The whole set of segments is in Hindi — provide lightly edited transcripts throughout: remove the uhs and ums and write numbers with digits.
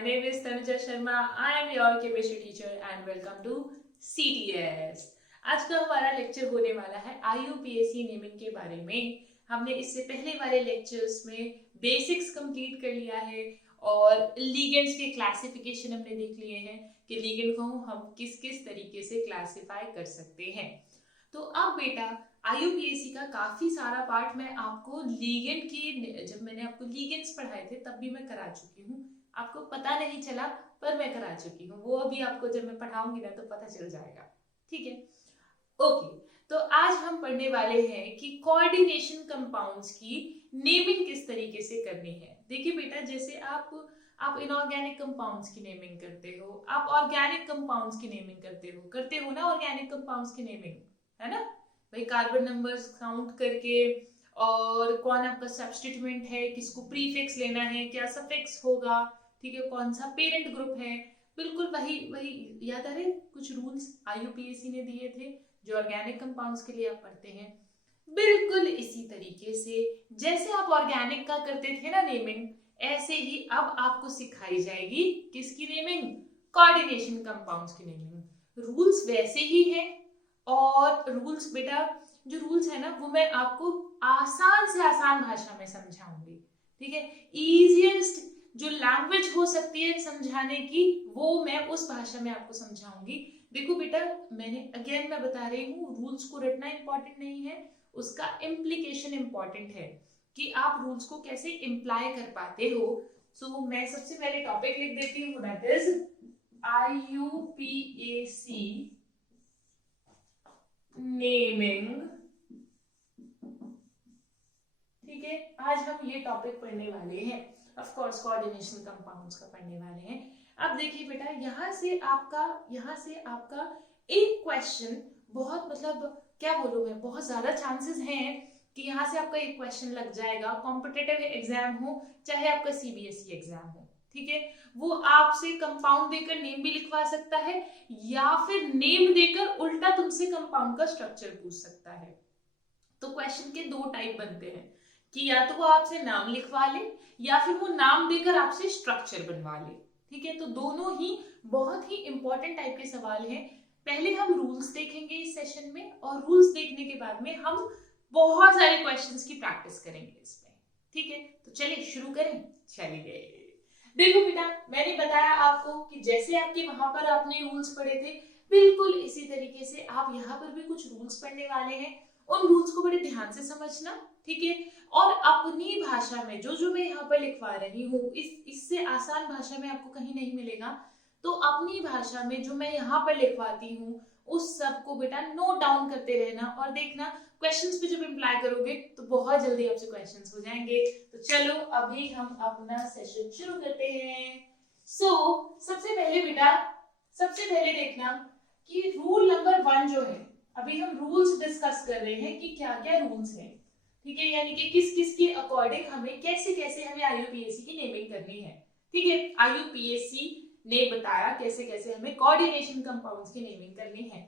My name is Tanuja Sharma. I am your chemistry teacher and welcome to CTS. आज का हमारा लेक्चर होने वाला है IUPAC नेमिंग के बारे में। हमने इससे पहले वाले लेक्चर्स में बेसिक्स कंप्लीट कर लिया है और लीगेंड्स के क्लासिफिकेशन हमने देख लिए हैं कि लीगेंड को हम किस किस तरीके से क्लासिफाई कर सकते हैं। तो अब बेटा IUPAC का काफी सारा पार्ट मैं आपको लीगेंड की, जब मैंने आपको लीगेंड्स पढ़ाए थे तब भी मैं करा चुकी हूँ, आपको पता नहीं चला पर मैं करा चुकी हूँ। वो अभी आपको जब मैं पढ़ाऊंगी ना तो पता चल जाएगा, ठीक है। ओके, तो आज हम पढ़ने वाले हैं कि कोऑर्डिनेशन कंपाउंड्स की नेमिंग किस तरीके से करनी है। देखिए बेटा, जैसे आप इनऑर्गेनिक कंपाउंड्स की नेमिंग करते हो, आप ऑर्गेनिक कंपाउंड्स की नेमिंग करते हो ना, ऑर्गेनिक कंपाउंड्स की नेमिंग, है ना भाई, कार्बन नंबर्स काउंट करके और कौन आपका सब्स्टिट्यूएंट है, किसको प्रीफिक्स लेना है, क्या सफिक्स होगा, ठीक है, कौन सा पेरेंट ग्रुप है, बिल्कुल वही याद आ रहे कुछ रूल्स IUPAC ने दिए थे जो ऑर्गेनिक कंपाउंड्स के लिए आप पढ़ते हैं। बिल्कुल इसी तरीके से जैसे आप ऑर्गेनिक का करते थे ना नेमिंग, ऐसे ही अब आपको सिखाई जाएगी किसकी नेमिंग, कोऑर्डिनेशन कंपाउंड्स की नेमिंग। रूल्स वैसे ही हैं और रूल्स बेटा जो रूल्स है ना वो मैं आपको आसान से आसान भाषा में समझाऊंगी, ठीक है। इजीएस्ट जो लैंग्वेज हो सकती है समझाने की वो मैं उस भाषा में आपको समझाऊंगी। देखो बेटा, मैं बता रही हूँ, रूल्स को रटना इंपॉर्टेंट नहीं है, उसका इम्प्लीकेशन इंपॉर्टेंट है कि आप रूल्स को कैसे इम्प्लाई कर पाते हो। सो मैं सबसे पहले टॉपिक लिख देती हूँ, दैट इज IUPAC नेमिंग, ठीक है। आज हम ये टॉपिक पढ़ने वाले हैं, ऑफ कोर्स कोऑर्डिनेशन कंपाउंड्स का पढ़ने वाले हैं। अब देखिए बेटा, यहाँ से आपका एक क्वेश्चन बहुत, मतलब क्या बोलूं मैं, बहुत ज्यादा चांसेस हैं कि यहाँ से आपका एक क्वेश्चन लग जाएगा। कॉम्पिटिटिव एग्जाम हो चाहे आपका CBSE एग्जाम हो, ठीक है, वो आपसे कंपाउंड देकर नेम भी लिखवा सकता है या फिर नेम देकर उल्टा तुमसे कंपाउंड का स्ट्रक्चर पूछ सकता है। तो क्वेश्चन के दो टाइप बनते हैं कि या तो वो आपसे नाम लिखवा ले या फिर वो नाम देकर आपसे स्ट्रक्चर बनवा ले, ठीक है। तो दोनों ही बहुत ही इंपॉर्टेंट टाइप के सवाल हैं। पहले हम रूल्स देखेंगे इस सेशन में और रूल्स देखने के बाद में हम बहुत सारे क्वेश्चंस की प्रैक्टिस करेंगे इसमें, ठीक है। तो चलिए शुरू करें। चलिए देखो बेटा, मैंने बताया आपको कि जैसे आपके वहां पर आपने रूल्स पढ़े थे बिल्कुल इसी तरीके से आप यहाँ पर भी कुछ रूल्स पढ़ने वाले हैं। उन रूल्स को बड़े ध्यान से समझना, ठीक है, और अपनी भाषा में जो मैं यहाँ पर लिखवा रही हूँ इससे आसान भाषा में आपको कहीं नहीं मिलेगा। तो अपनी भाषा में जो मैं यहाँ पर लिखवाती हूँ उस सब को बेटा नोट डाउन करते रहना और देखना क्वेश्चंस पे जब इम्प्लाई करोगे तो बहुत जल्दी आपसे क्वेश्चंस हो जाएंगे। तो चलो अभी हम अपना सेशन शुरू करते हैं। सबसे पहले देखना कि रूल नंबर 1 जो है, अभी हम रूल्स डिस्कस कर रहे हैं कि क्या क्या रूल्स हैं, ठीक है, यानी कि किस किस के अकॉर्डिंग हमें कैसे हमें IUPAC की नेमिंग करनी है, ठीक है। IUPAC ने बताया कैसे हमें कोऑर्डिनेशन कंपाउंड्स की नेमिंग करनी है,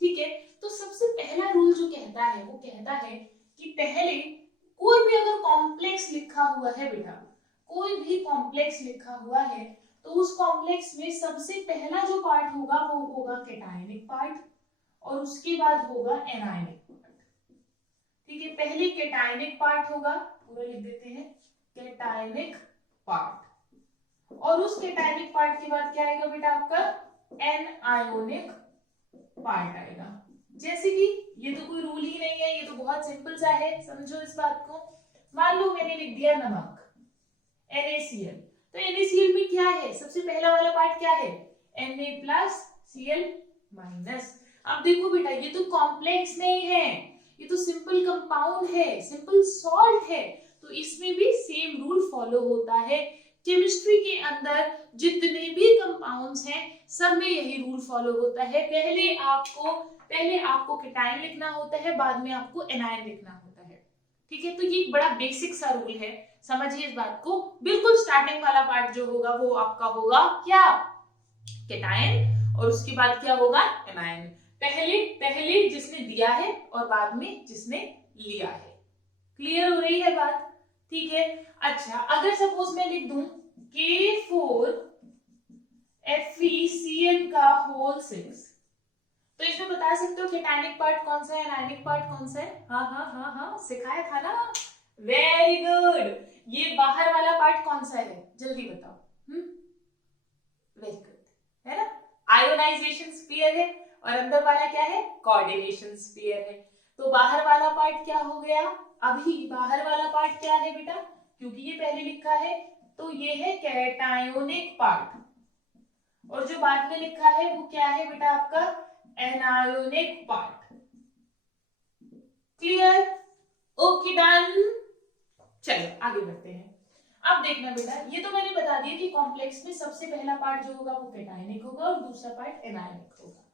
ठीक है। तो सबसे पहला रूल जो कहता है वो कहता है कि पहले कोई भी अगर कॉम्प्लेक्स लिखा हुआ है बेटा, कोई भी कॉम्प्लेक्स लिखा हुआ है तो उस कॉम्प्लेक्स में सबसे पहला जो पार्ट होगा वो होगा कैटायनिक पार्ट और उसके बाद होगा एनायनिक पार्ट, ठीक है। पहले कैटायनिक पार्ट होगा, पूरा लिख देते हैं, कैटायनिक पार्ट, और उस कैटायनिक पार्ट के बाद क्या आएगा बेटा, आपका एनायोनिक पार्ट आएगा। जैसे कि ये तो कोई रूल ही नहीं है, ये तो बहुत सिंपल सा है, समझो इस बात को। मान लो मैंने लिख दिया नमक, NaCl, तो NaCl में क्या है, सबसे पहला वाला पार्ट क्या है, Na+Cl-। अब देखो बेटा, ये तो कॉम्प्लेक्स नहीं है, ये तो सिंपल कंपाउंड है, सिंपल सॉल्ट है, तो इसमें भी सेम रूल फॉलो होता है। केमिस्ट्री के अंदर जितने भी कंपाउंड्स हैं सब में यही रूल फॉलो होता है। पहले आपको कैटायन लिखना होता है, बाद में आपको एनायन लिखना होता है, ठीक है। तो ये एक बड़ा बेसिक सा रूल है, समझिए इस बात को। बिल्कुल स्टार्टिंग वाला पार्ट जो होगा वो आपका होगा क्या, कैटायन, और उसके बाद क्या होगा, एनायन। पहले जिसने दिया है और बाद में जिसने लिया है। क्लियर हो रही है बात, ठीक है। अच्छा, अगर सपोज मैं लिख दूं K4 FeCN का होल 6। तो इसमें बता सकते हो कैटायनिक पार्ट कौन सा है, एनायनिक पार्ट कौन सा है? हाँ हाँ हाँ हाँ, सिखाया था ना, वेरी गुड। ये बाहर वाला पार्ट कौन सा है, जल्दी बताओ। वेरी गुड, है ना, आयोनाइजेशन स्फीयर है, और अंदर वाला क्या है, कोऑर्डिनेशन स्फीयर है। तो बाहर वाला पार्ट क्या हो गया, अभी बाहर वाला पार्ट क्या है बेटा, क्योंकि ये पहले लिखा है, तो ये है कैटायोनिक पार्ट, और जो बाद में लिखा है वो क्या है बेटा आपका, anionic part. Clear? Okay done. चलो आगे बढ़ते हैं। अब देखना बेटा, ये तो मैंने बता दिया कि कॉम्प्लेक्स में सबसे पहला पार्ट जो होगा वो कैटायनिक होगा और दूसरा पार्ट एनायनिक होगा।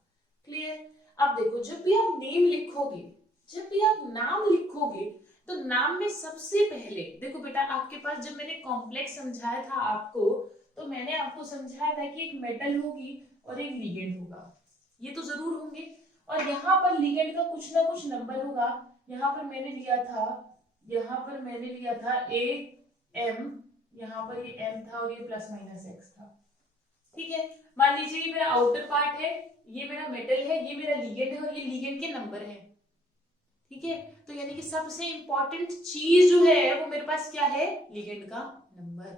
क्लियर? अब देखो, जब भी आप नेम लिखोगे, जब भी आप नाम लिखोगे, तो नाम में सबसे पहले देखो बेटा, आपके पास जब मैंने कॉम्प्लेक्स समझाया था आपको, तो मैंने आपको समझाया था कि एक मेटल होगी और एक लिगेंड होगा, ये तो जरूर होंगे, और यहाँ पर लिगेंड का कुछ ना कुछ नंबर होगा। यहाँ पर मैंने लिया था, यहाँ पर मैंने लिया था ए एम, यहाँ पर ये एम था और ये प्लस माइनस एक्स था। ठीक है, मान लीजिए ये मेरा आउटर पार्ट है, ये मेरा मेटल है, ये मेरा लिगेंड है, और ये लिगेंड के नंबर है। ठीक है, तो यानी कि सबसे इंपॉर्टेंट चीज जो है वो मेरे पास क्या है, लिगेंड का नंबर।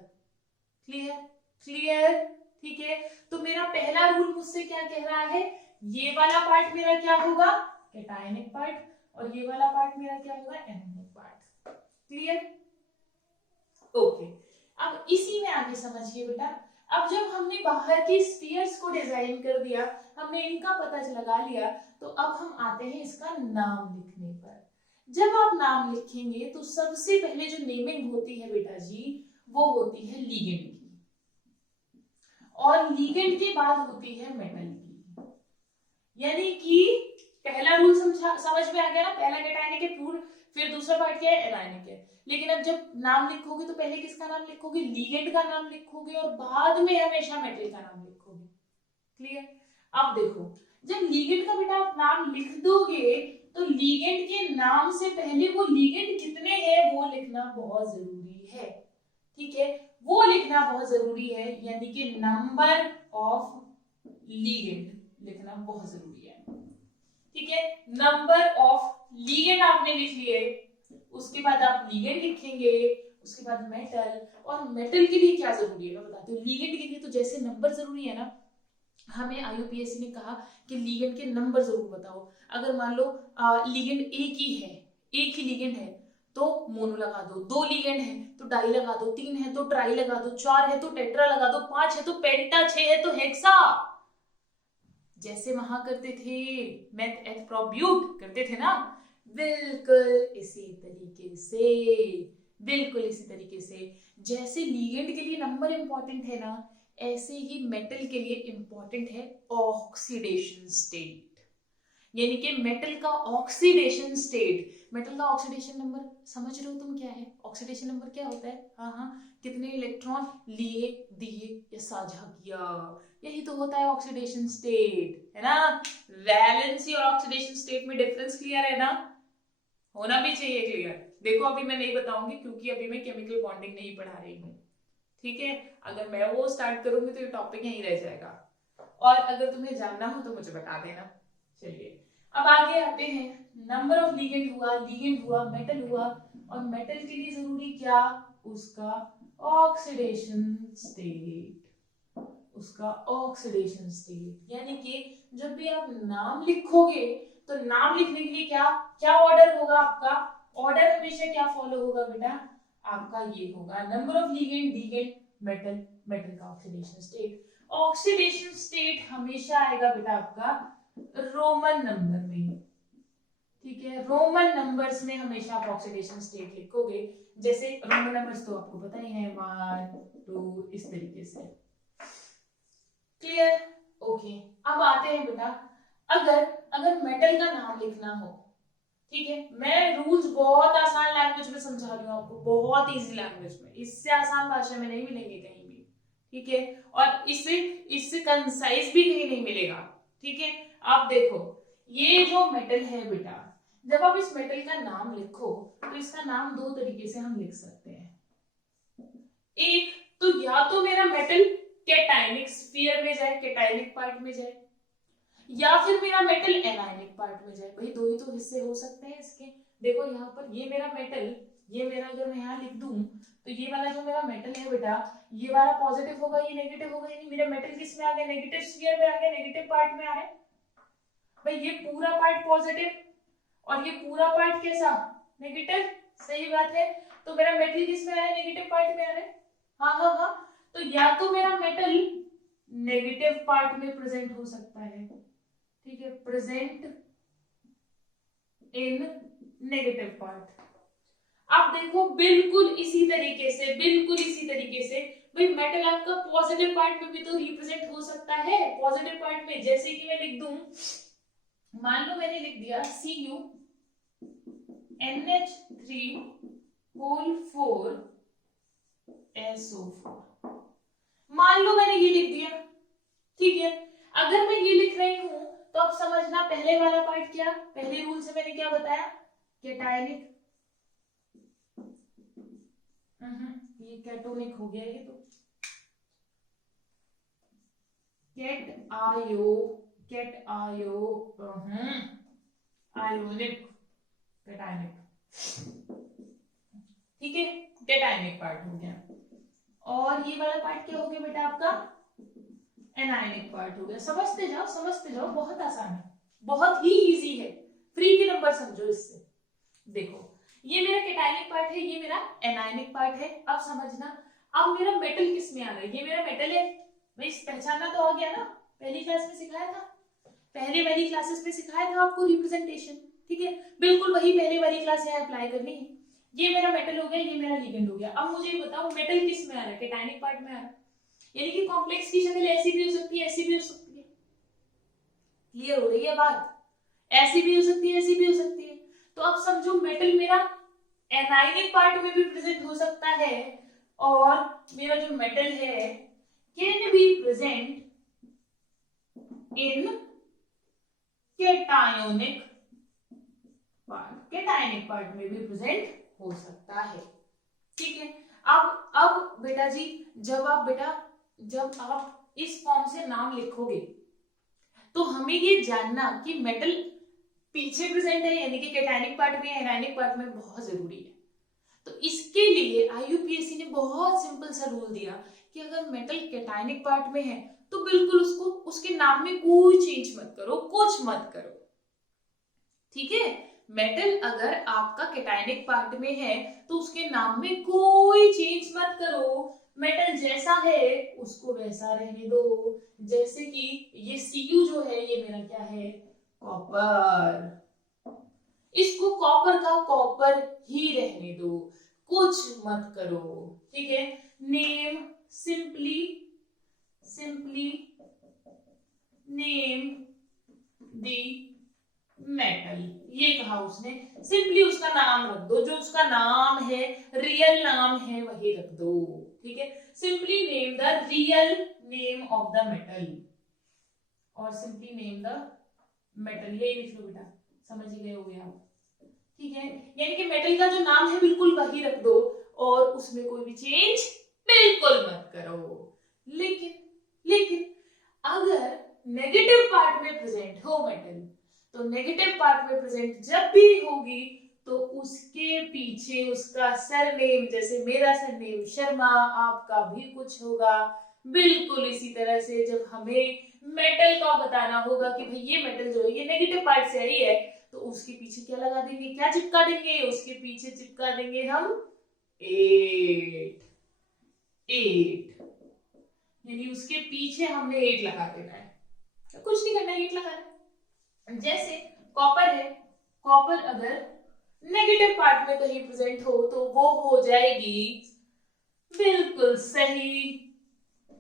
क्लियर? क्लियर? ठीक है, तो मेरा पहला रूल मुझसे क्या कह रहा है, ये वाला पार्ट मेरा क्या होगा, कैटायनिक पार्ट, और ये वाला पार्ट मेरा क्या होगा, एनायनिक पार्ट। क्लियर? ओके, अब इसी में आगे समझिए बेटा, अब जब हमने बाहर के स्फीयर्स को डिजाइन कर दिया, हमने इनका पता लगा लिया, तो अब हम आते हैं इसका नाम लिखने पर। जब आप नाम लिखेंगे तो सबसे पहले जो नेमिंग होती है बेटा जी, वो होती है लिगेंड की, और लिगेंड के बाद होती है मेटल की। यानी कि पहला रूल समझ में आ गया ना, पहला कैटायनिक है, फिर दूसरा पार्ट क्या है, एनायनिक है। लेकिन अब जब नाम लिखोगे तो पहले किसका नाम लिखोगे, लिगेंड का नाम लिखोगे, और बाद में हमेशा मेटल का नाम लिखोगे। क्लियर? अब देखो, जब लिगेंड का बेटा आप नाम लिख दोगे, तो लिगेंड के नाम से पहले वो लिगेंड कितने हैं वो लिखना बहुत जरूरी है। ठीक है, वो लिखना बहुत जरूरी है, यानी कि नंबर ऑफ लिगेंड लिखना बहुत जरूरी है। ठीक है, नंबर ऑफ लिगेंड आपने लिख लिए, उसके बाद आप लिगेंड लिखेंगे, उसके बाद मेटल, और मेटल के लिए क्या जरूरी है मैं बताती हूँ। लिगेंड के लिए तो जैसे नंबर जरूरी है ना, हमें IUPAC ने कहा कि लिगेंड के नंबर जरूर बताओ। अगर मान लो लिगेंड एक ही है, एक ही लिगेंड है तो मोनो लगा दो, दो लिगेंड है तो डाई लगा दो, तीन है तो ट्राई लगा दो, चार है तो टेट्रा लगा दो, पांच है तो पेंटा, छह है तो हेक्सा। जैसे वहां करते थे मेथ एथ प्रोब्यूट करते थे ना, बिल्कुल इसी तरीके से, बिल्कुल इसी तरीके से जैसे लिगेंड के लिए नंबर इंपॉर्टेंट है ना, ऐसे ही मेटल के लिए इंपॉर्टेंट है ऑक्सीडेशन स्टेट। यानी कि मेटल का ऑक्सीडेशन स्टेट, मेटल का ऑक्सीडेशन नंबर समझ रहे हो तुम क्या है, ऑक्सीडेशन नंबर क्या होता है, हाँ हाँ, कितने इलेक्ट्रॉन लिए, दिए या साझा किया, यही तो होता है ऑक्सीडेशन स्टेट, है ना। वैलेंसी और ऑक्सीडेशन स्टेट में डिफरेंस क्लियर है ना, होना भी चाहिए क्लियर। देखो अभी मैं नहीं बताऊंगी क्योंकि अभी मैं केमिकल बॉन्डिंग नहीं पढ़ा रही हूँ। ठीक है, अगर मैं वो स्टार्ट करूंगी तो ये टॉपिक यहीं रह जाएगा, और अगर तुम्हें जानना हो तो मुझे बता देना। चलिए अब आगे आते हैं, नंबर ऑफ लिगेंड हुआ, लिगेंड हुआ, मेटल हुआ, और मेटल के लिए जरूरी क्या, उसका ऑक्सीडेशन स्टेट, उसका ऑक्सीडेशन स्टेट। यानी कि जब भी आप नाम लिखोगे तो नाम लिखने के लिए क्या क्या ऑर्डर होगा आपका, ऑर्डर हमेशा क्या फॉलो होगा बेटा, आपका ये होगा number of ligand, ligand, metal, metal का ऑक्सीडेशन स्टेट। ऑक्सीडेशन स्टेट हमेशा आएगा बेटा आपका रोमन नंबर में। ठीक है, रोमन नंबर्स में हमेशा आप ऑक्सीडेशन स्टेट लिखोगे, जैसे रोमन नंबर्स तो आपको पता ही है, 1 2 इस तरीके से। क्लियर? ओके, अब आते हैं बेटा, अगर अगर मेटल का नाम लिखना हो, ठीक है, मैं रूल्स बहुत आसान लैंग्वेज में समझा रही हूँ आपको, बहुत इजी लैंग्वेज में, इससे आसान भाषा में नहीं मिलेंगे कहीं भी। ठीक है, और इससे कंसाइज भी कहीं नहीं मिलेगा। ठीक है, आप देखो ये जो मेटल है बेटा, जब आप इस मेटल का नाम लिखो तो इसका नाम दो तरीके से हम लिख सकते हैं। एक तो या तो मेरा मेटल कैटायनिक स्फीयर में जाए, कैटायनिक पार्ट में जाए, या फिर मेरा मेटल एनायनिक पार्ट में जाए। भाई दो ही तो हिस्से हो सकते हैं इसके। देखो यहाँ पर ये मेरा मेटल, ये मेरा अगर मैं यहाँ लिख दूं तो ये वाला जो मेरा मेटल है बेटा, ये वाला पॉजिटिव होगा, ये नेगेटिव होगा, यानी मेरा मेटल किस में आ गया, नेगेटिव स्फीयर में आ गया, नेगेटिव पार्ट में आ रहा है। भाई ये पूरा पार्ट पॉजिटिव और ये पूरा पार्ट कैसा, नेगेटिव, सही बात है। तो मेरा मेटल किस में आ रहा है, नेगेटिव पार्ट में आ रहा है। हाँ हाँ हाँ, तो या तो मेरा मेटल नेगेटिव पार्ट में प्रेजेंट हो सकता है, ठीक है, प्रेजेंट इन नेगेटिव पार्ट। अब देखो बिल्कुल इसी तरीके से, बिल्कुल इसी तरीके से भाई मेटल आपका पॉजिटिव पार्ट में भी तो रिप्रेजेंट हो सकता है, पॉजिटिव पार्ट में। जैसे कि मैं लिख दूं, मान लो मैंने लिख दिया Cu NH3 होल 4 SO4, मान लो मैंने ये लिख दिया, ठीक है। अगर मैं ये लिख रही हूं तो अब समझना पहले वाला पार्ट क्या, पहले रूल से मैंने क्या बताया, कैटायनिक, ये कैटोनिक हो गया, ये तो कैट आयो आयोनिक, कैटायनिक, ठीक है, कैटायनिक पार्ट हो गया। और ये वाला पार्ट क्या हो गया बेटा आपका, एनायनिक पार्ट हो गया। समझते जाओ समझते जाओ, बहुत आसान है, बहुत ही इजी है, फ्री के नंबर समझो इससे। देखो ये मेरा कैटायनिक पार्ट है, ये मेरा एनायनिक पार्ट है। अब समझना, अब मेरा मेटल किस में आ रहा है, ये मेरा मेटल है भाई, पहचानना तो आ गया ना, पहली क्लास में सिखाया था, पहले वाली क्लासेस में सिखाया था आपको रिप्रेजेंटेशन, ठीक है, बिल्कुल वही पहले वाली क्लास यहाँ अप्लाई करनी है। ये मेरा मेटल हो गया, ये मेरा लिगेंड हो गया। अब मुझे बताओ मेटल किस में आ रहा है, कैटायनिक पार्ट में आ रहा है, यानी कि कॉम्प्लेक्स की शक्ल ऐसी भी हो सकती है, ऐसी भी हो सकती है। क्लियर हो रही है बात, ऐसी भी हो सकती है, ऐसी भी हो सकती है। तो अब समझो मेटल मेरा एनायनिक पार्ट में भी प्रेजेंट हो सकता है, और मेरा जो मेटल है can be present in cationic part, cationic part में भी प्रेजेंट हो सकता है, ठीक है। अब बेटा जी, जब आप इस फॉर्म से नाम लिखोगे तो हमें ये जानना कि मेटल पीछे प्रेजेंट है, यानी कि कैटायनिक पार्ट में, एनायनिक पार्ट में, बहुत जरूरी है। तो इसके लिए IUPAC ने बहुत सिंपल सा रूल दिया कि अगर मेटल कैटायनिक पार्ट में है तो बिल्कुल उसको, उसके नाम में कोई चेंज मत करो, कुछ मत करो, ठीक है। मेटल अगर आपका कैटायनिक पार्ट में है तो उसके नाम में कोई चेंज मत करो, मेटल जैसा है उसको वैसा रहने दो। जैसे कि ये Cu जो है, ये मेरा क्या है, कॉपर, इसको कॉपर का कॉपर ही रहने दो, कुछ मत करो, ठीक है। Name simply name the metal, ये कहा उसने, सिंपली उसका नाम रख दो, जो उसका नाम है, रियल नाम है वही रख दो, ठीक है। Simply name the real name of the metal, और सिंपली नेम द मेटल, यही लिख लो बेटा, समझ ही गए होगे आप, ठीक है। यानी कि मेटल का जो नाम है बिल्कुल वही रख दो, और उसमें कोई भी चेंज बिल्कुल मत करो। लेकिन अगर नेगेटिव पार्ट में प्रेजेंट हो मेटल, तो नेगेटिव पार्ट में प्रेजेंट जब भी होगी तो उसके पीछे उसका सरनेम, जैसे मेरा सरनेम शर्मा, आपका भी कुछ होगा, बिल्कुल इसी तरह से जब हमें मेटल का बताना होगा कि भाई ये मेटल जो है ये नेगेटिव पार्ट से आई है, तो उसके पीछे क्या लगा देंगे, क्या चिपका देंगे, उसके पीछे चिपका देंगे हम 8, यानी उसके पीछे हमने 8 लगा देना है, तो कुछ नहीं करना है, 8 लगाना है। जैसे कॉपर है, कॉपर अगर नेगेटिव पार्ट में कहीं प्रेजेंट हो तो वो हो जाएगी बिल्कुल सही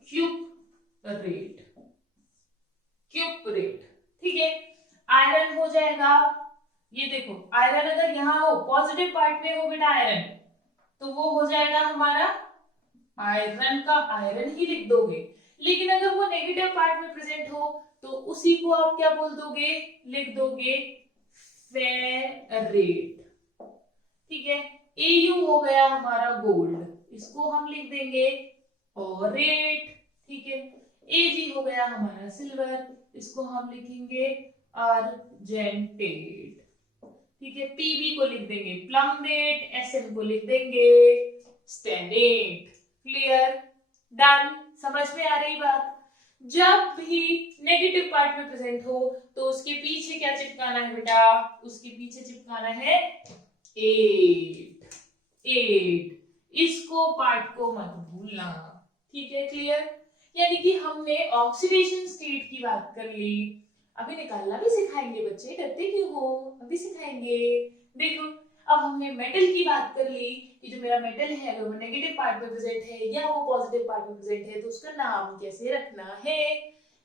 क्यूपरेट, ठीक है। आयरन हो जाएगा, ये देखो आयरन अगर यहाँ हो, पॉजिटिव पार्ट में हो बेटा आयरन, तो वो हो जाएगा हमारा आयरन का आयरन ही लिख दोगे। लेकिन अगर वो नेगेटिव पार्ट में प्रेजेंट हो तो उसी को आप क्या बोल दोगे, लिख दोगे फेरेट, ठीक है। Au हो गया हमारा गोल्ड, इसको हम लिख देंगे ऑरेट, ठीक है। Ag हो गया हमारा सिल्वर, इसको हम लिखेंगे अर्जेंटेट, ठीक है। Pb को लिख देंगे प्लम्बेट, Sn को लिख देंगे स्टेनेट। क्लियर, डन, समझ में आ रही बात। जब भी नेगेटिव पार्ट में प्रेजेंट हो तो उसके पीछे क्या चिपकाना है बेटा, उसके पीछे चिपकाना है 8। इसको पार्ट को मत भूलना, ठीक है। क्लियर, यानी कि हमने ऑक्सीडेशन स्टेट की बात कर ली, अभी निकालना भी सिखाएंगे बच्चे, डरते क्यों हो, अभी सिखाएंगे। देखो, अब हमने मेटल की बात कर ली कि जो मेरा मेटल है अगर वो नेगेटिव पार्ट में प्रेजेंट है या वो पॉजिटिव पार्ट में प्रेजेंट है तो उसका नाम कैसे रखना है।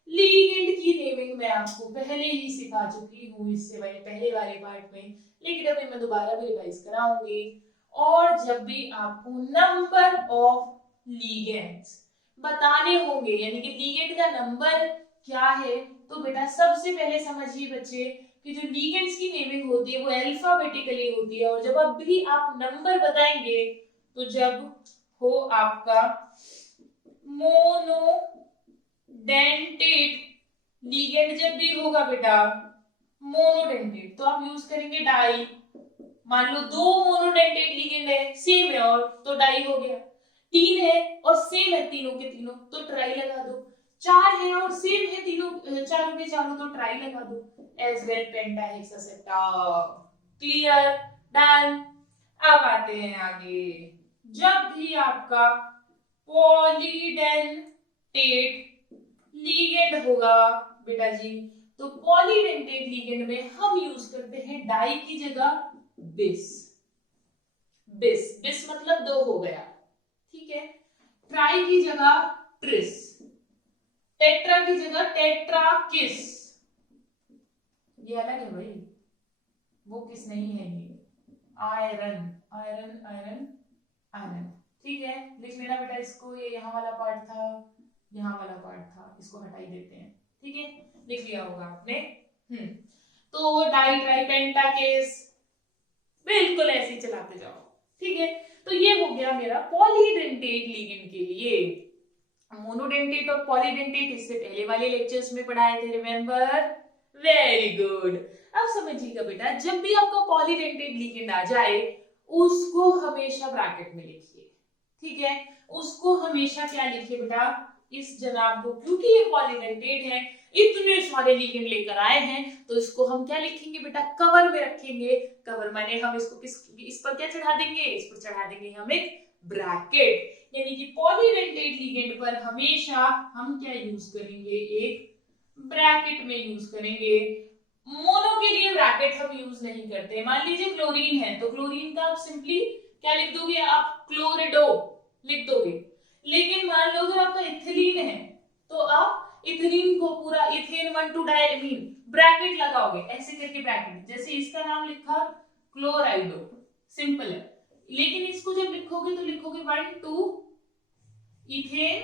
लिगेंड की नेमिंग मैं आपको पहले ही सिखा चुकी हूँ इससे पहले वाले पार्ट में, लेकिन अभी मैं दोबारा भी रिवाइज कराऊंगी। और जब भी आपको नंबर ऑफ लिगेंड्स बताने होंगे, यानी कि लिगेंड का नंबर क्या है, तो बेटा सबसे पहले समझिए बच्चे कि जो लिगेंड्स की नेमिंग होती है वो अल्फाबेटिकली होती है, और जब अब भी आप नंबर बताएंगे तो जब हो आपका मोनोडेंटेट लिगेंड, जब भी होगा बेटा मोनोडेंटेट तो आप यूज करेंगे डाई। मान लो 2 मोनोडेंटेट लिगेंड है, सेम है और तो डाई हो गया, 3 है और सेम है तीनों के तीनों तो ट्राई लगा दो, 4 है और सेम है तीनों चारों के चारों तो ट्राई लगा दो, as well pentahexasepta. Clear, done. अब आते हैं आगे, जब भी आपका पॉलीडेंटेट लिगेंड होगा बेटा जी, तो पॉलीडेंटेट लिगेंड में हम यूज करते हैं डाई की जगह बिस। बिस मतलब 2 हो गया, ठीक है। ट्राई की जगह ट्रिस, टेट्रा की जगह टेट्रा किस, ये अलग है भाई, वो किस नहीं है, ये आयरन आयरन आयरन आयरन, ठीक है। लिख लेना बेटा इसको, ये यहाँ वाला पार्ट था, यहाँ वाला पार्ट था, इसको हटाई देते हैं, ठीक है। लिख लिया होगा आपने। तो डाई ट्राई पेंटा केस, बिल्कुल ऐसे ही चलाते जाओ, ठीक है। तो ये हो गया मेरा पॉलीडेंटेट लिगेंड के लिए। मोनोडेंटेट और पॉलीडेंटेट इससे पहले वाले लेक्चर्स में पढ़ाए थे, रिमेंबर, वेरी गुड। अब समझिएगा बेटा, जब भी आपका पॉलीडेंटेट लिगेंड आ जाए उसको हमेशा ब्रैकेट में लिखिए, ठीक है। उसको हमेशा क्या लिखिए बेटा, इस जनाब को, क्योंकि ये पॉलीडेंटेट है, इतने सारे लिगेंड लेकर आए हैं तो इसको हम क्या लिखेंगे बेटा, कवर में रखेंगे। कवर माने हम इसको इस पर क्या चढ़ा देंगे, इस पर चढ़ा देंगे हम एक ब्रैकेट, यानी कि पॉलीडेंटेट लिगेंड पर हमेशा हम क्या यूज करेंगे, एक ब्रैकेट में यूज करेंगे। मोनो के लिए ब्रैकेट हम यूज नहीं करते। मान लीजिए क्लोरीन है तो क्लोरीन का आप सिंपली क्या लिख दोगे, आप क्लोरिडो लिख दोगे। लेकिन मान लो अगर आपका इथिलीन है तो आप इथिलीन को पूरा इथेन 1,2 डायमीन ब्रैकेट लगाओगे, ऐसे करके ब्रैकेट, जैसे इसका नाम लिखा क्लोराइडो, सिंपल है। लेकिन इसको जब लिखोगे तो लिखोगे 1,2 इथेन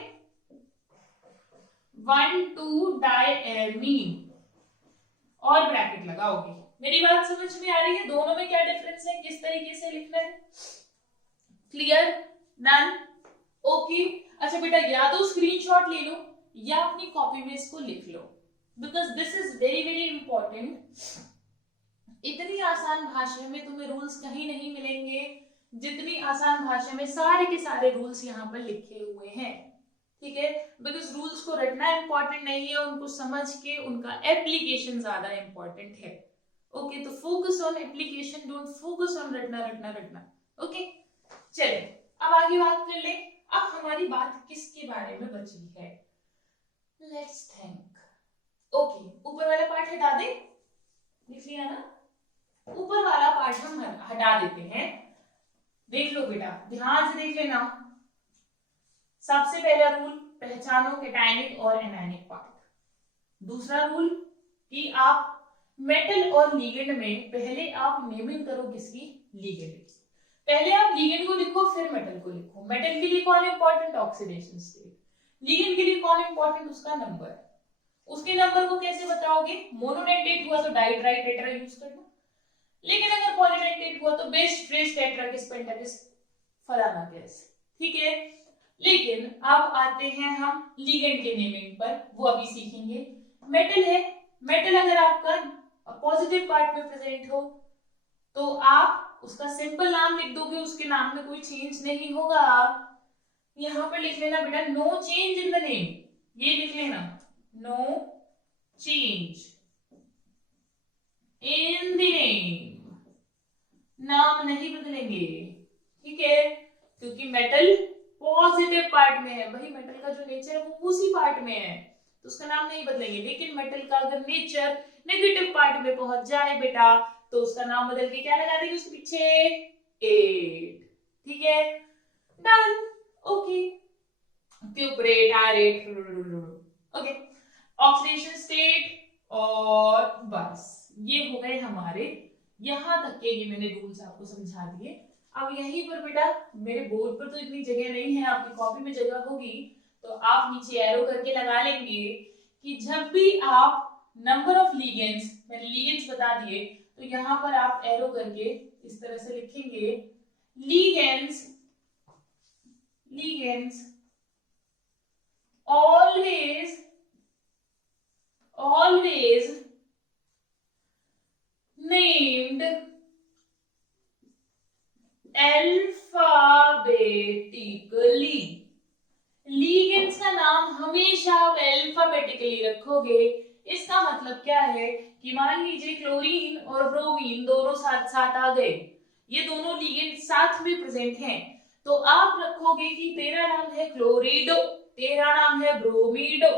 1,2 डायमीन और ब्रैकेट लगाओगे। मेरी बात समझ में आ रही है, दोनों में क्या डिफरेंस है, किस तरीके से लिखना है। Clear, done, okay. अच्छा बेटा, या तो स्क्रीनशॉट ले लो या अपनी कॉपी में इसको लिख लो, because this is very very important. इतनी आसान भाषा में तुम्हें रूल्स कहीं नहीं मिलेंगे जितनी आसान भाषा में सारे के सारे रूल्स यहाँ पर लिखे हुए हैं, ठीक है। बिकॉज रूल्स को रटना इंपॉर्टेंट नहीं है, उनको समझ के उनका एप्लीकेशन ज्यादा इंपॉर्टेंट है। ओके, तो focus on application, don't focus on रटना रटना रटना। ओके, चलिए अब आगे बात कर ले। अब हमारी बात किसके बारे में बची है, लेट्स थिंक। ओके, ऊपर वाला पार्ट हटा दे, लिख लिया ना, ऊपर वाला पार्ट हम हटा देते हैं। देख लो बेटा, ध्यान से देख लेना। सबसे पहला रूल, पहचानो कैटायनिक और एनायनिक पार्ट। दूसरा रूल कि आप मेटल और लिगेंड में पहले आप नेमिंग करो किसकी, लिगेंड की। पहले आप लिगेंड को लिखो फिर मेटल को लिखो। मेटल के लिए कौन इंपॉर्टेंट, ऑक्सीडेशन स्टेट। लिगेंड के लिए कौन इंपॉर्टेंट, उसका नंबर। उसके नंबर को कैसे बताओगे, मोनोडेंटेट हुआ तो डाई ट्राई टेट्रा यूज करना, लेकिन अगर पॉलीडेंटेट हुआ तो बेस ट्रेस टेट्रा किस पेंटाकिस फलाना केस, ठीक है। लेकिन अब आते हैं हम लिगेंड के नेमिंग पर, वो अभी सीखेंगे। मेटल है, मेटल अगर आपका पॉजिटिव पार्ट में प्रेजेंट हो तो आप उसका सिंपल नाम लिख दोगे, उसके नाम में कोई चेंज नहीं होगा। यहां पर लिख लेना बेटा no change in the name, ये लिख लेना no change in the name, नाम नहीं बदलेंगे, ठीक है, क्योंकि मेटल पॉजिटिव पार्ट में है, वही मेटल का जो नेचर है वो उसी पार्ट में है, तो उसका नाम नहीं बदलेंगे। लेकिन मेटल का अगर नेचर नेगेटिव पार्ट में पहुंच जाए बेटा तो उसका नाम बदल के क्या लगा देंगे उसके पीछे 8, ठीक है, डन, ओके, क्यूपरेट आयरेट, ओके, ऑक्सीडेशन स्टेट, और बस ये हो गए हमारे यहां तक के, ये मैंने रूल्स आपको समझा दिए। अब यहीं पर बेटा मेरे बोर्ड पर तो इतनी जगह नहीं है, आपकी कॉपी में जगह होगी तो आप नीचे एरो करके लगा लेंगे कि जब भी आप नंबर ऑफ लीगेंड्स, मैंने लीगेंड्स बता दिए तो यहां पर आप एरो करके इस तरह से लिखेंगे ligands, ligands always named alphabetically, ligands का नाम हमेशा आप अल्फाबेटिकली रखोगे। इसका मतलब क्या है कि मान लीजिए क्लोरीन और ब्रोमीन दोनों साथ साथ आ गए, ये दोनों लीगेंड साथ में प्रेजेंट हैं, तो आप रखोगे कि तेरा नाम है क्लोरिडो, तेरा नाम है ब्रोमीडो,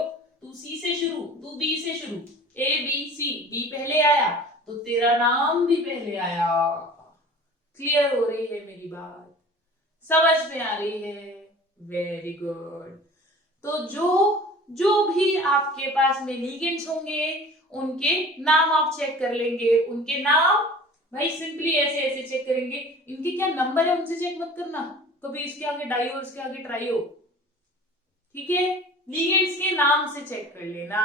तू सी से शुरू, तू बी से शुरू, ए बी सी, बी पहले आया तो तेरा नाम भी पहले आया। क्लियर हो रही है मेरी बात, समझ में आ रही है? Very good. तो जो जो भी आपके पास में लीगेंड्स होंगे उनके नाम आप चेक कर लेंगे, उनके नाम भाई सिंपली ऐसे ऐसे चेक करेंगे, इनके क्या नंबर है उनसे चेक मत करना, कभी इसके आगे डाइओ इसके आगे ट्राइओ, ठीक है, लीगेंड्स के नाम से चेक कर लेना।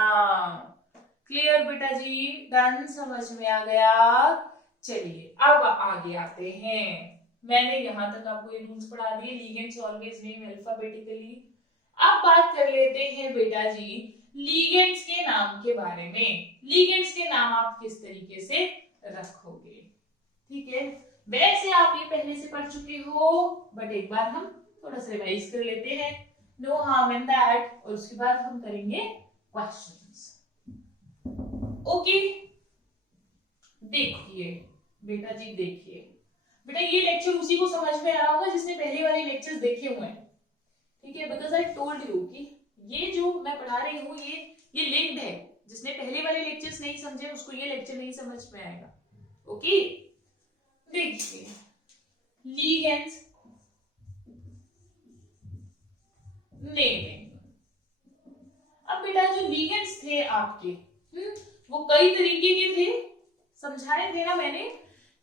क्लियर बेटा जी, डन, समझ में आ गया। चलिए अब आगे आते हैं, मैंने यहां तक आपको ये रूल्स पढ़ा दिए, लीगेंड्स ऑलवेज नेम अल्फाबेटिकली। अब बात कर लेते हैं बेटा जी लीगेंड्स के नाम के बारे में, लीगेंड्स के नाम आप किस तरीके से रखोगे, ठीक है, वैसे आप ये पहले से पढ़ चुके हो बट एक बार हम थोड़ा सा रिवाइज कर लेते हैं, नो हार्म इन दैट, और उसके बाद हम करेंगे क्वेश्चंस। ओके, देखिए बेटा जी, देखिए बेटा ये लेक्चर उसी को समझ में आ रहा होगा जिसने पहले वाले लेक्चर्स देखे हुए हैं, ठीक है, बिकॉज आई टोल्ड यू कि ये जो मैं पढ़ा रही हूँ ये लिंक्ड है, जिसने पहले वाले लेक्चर्स नहीं समझे उसको ये लेक्चर नहीं समझ में आएगा। ओके, देखिए लीगेंड्स नेमिंग, अब बेटा जो लीगेंड्स थे आपके वो कई तरीके के थे, समझाए थे ना मैंने,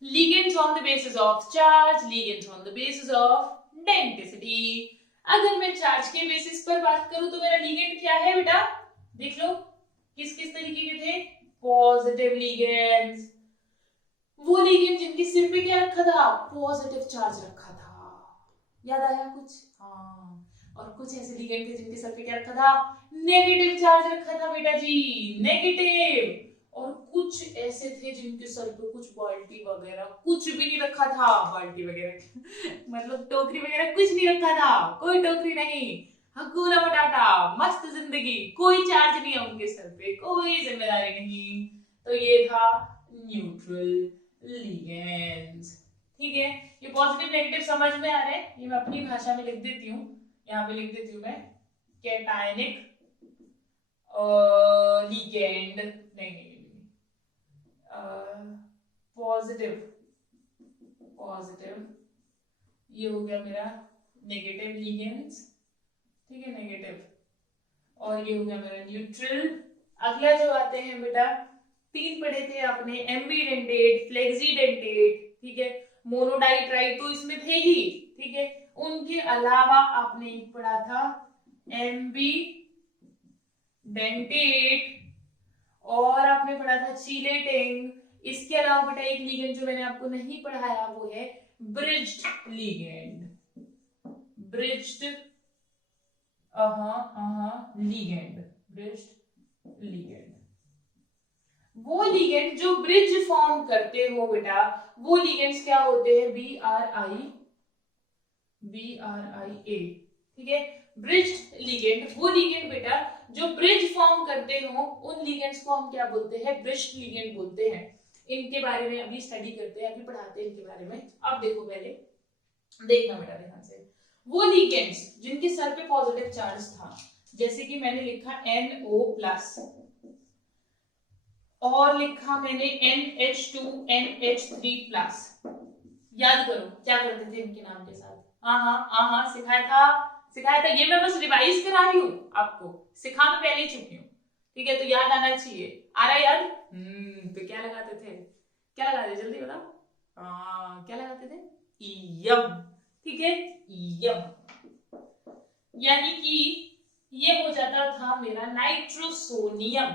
ligands on the basis of charge, ligands on the basis of density. अगर मैं चार्ज के बेसिस पर बात करूं तो मेरा लिगेंड क्या है बेटा, देख लो किस किस तरीके के थे, पॉजिटिव लिगेंड्स, वो लिगेंड जिनके सिर पे क्या रखा था, पॉजिटिव चार्ज रखा था, याद आया कुछ? हाँ, और कुछ ऐसे लिगेंड थे जिनके सर पे क्या रखा था, नेगेटिव चार्ज रखा था बेटा जी, नेगेटिव, और कुछ ऐसे थे जिनके सर पे कुछ बाल्टी वगैरह कुछ भी नहीं रखा था, बाल्टी वगैरह मतलब टोकरी वगैरह कुछ नहीं रखा था, कोई टोकरी नहीं, हकूना मटाटा, मस्त जिंदगी, कोई चार्ज नहीं है उनके सर पे, कोई जिम्मेदारी नहीं, तो ये था न्यूट्रल लिगेंड्स, ठीक है, ये पॉजिटिव नेगेटिव समझ में आ रहे हैं, ये मैं अपनी भाषा में लिख देती हूँ, यहाँ पे लिख देती हूँ मैं कैटायनिक लिगेंड, नहीं पॉजिटिव, पॉजिटिव, ये हो गया मेरा नेगेटिव लिगेंड्स, ठीक है, नेगेटिव, और ये हो गया मेरा न्यूट्रल। अगला जो आते हैं बेटा, तीन पढ़े थे आपने, एम्बीडेंटेट, फ्लेक्सीडेंटेट, ठीक है, मोनोडाइट्राइट तो इसमें थे ही, ठीक है, उनके अलावा आपने एक पढ़ा था एम्बीडेंटेट, और आपने पढ़ा था चीलेटिंग, इसके अलावा बेटा एक लिगेंड जो मैंने आपको नहीं पढ़ाया वो है bridged ligand, bridged ligand, bridged ligand. वो लिगेंड जो ब्रिज फॉर्म करते हो बेटा, वो लिगेंड्स क्या होते हैं? BRIA, ठीक है। ब्रिज्ड लिगेंड, वो लिगेंड बेटा जो ब्रिज फॉर्म करते हो, उन लिगेंड्स को हम क्या बोलते हैं? ब्रिज्ड लिगेंड बोलते हैं। इनके बारे में अभी स्टडी करते हैं, अभी पढ़ाते हैं इनके बारे में। अब देखो, पहले देखना बेटा ध्यान से, वो लिगेंड्स जिनके सर पे पॉजिटिव चार्ज था, जैसे कि मैंने लिखा NO+ और लिखा मैंने NH2NH3+। याद करो क्या करते थे इनके नाम के साथ? सिखाया था। ये मैं बस रिवाइज करा रही हूँ आपको, सिखा मैं पहले ही चुकी हूँ, ठीक है। तो याद आना चाहिए। आ रहा है याद? तो क्या लगाते थे? क्या लगाते थे जल्दी बताओ। क्या लगाते थे? यम, ठीक है, यम। यानी कि ये हो जाता था मेरा नाइट्रोसोनियम।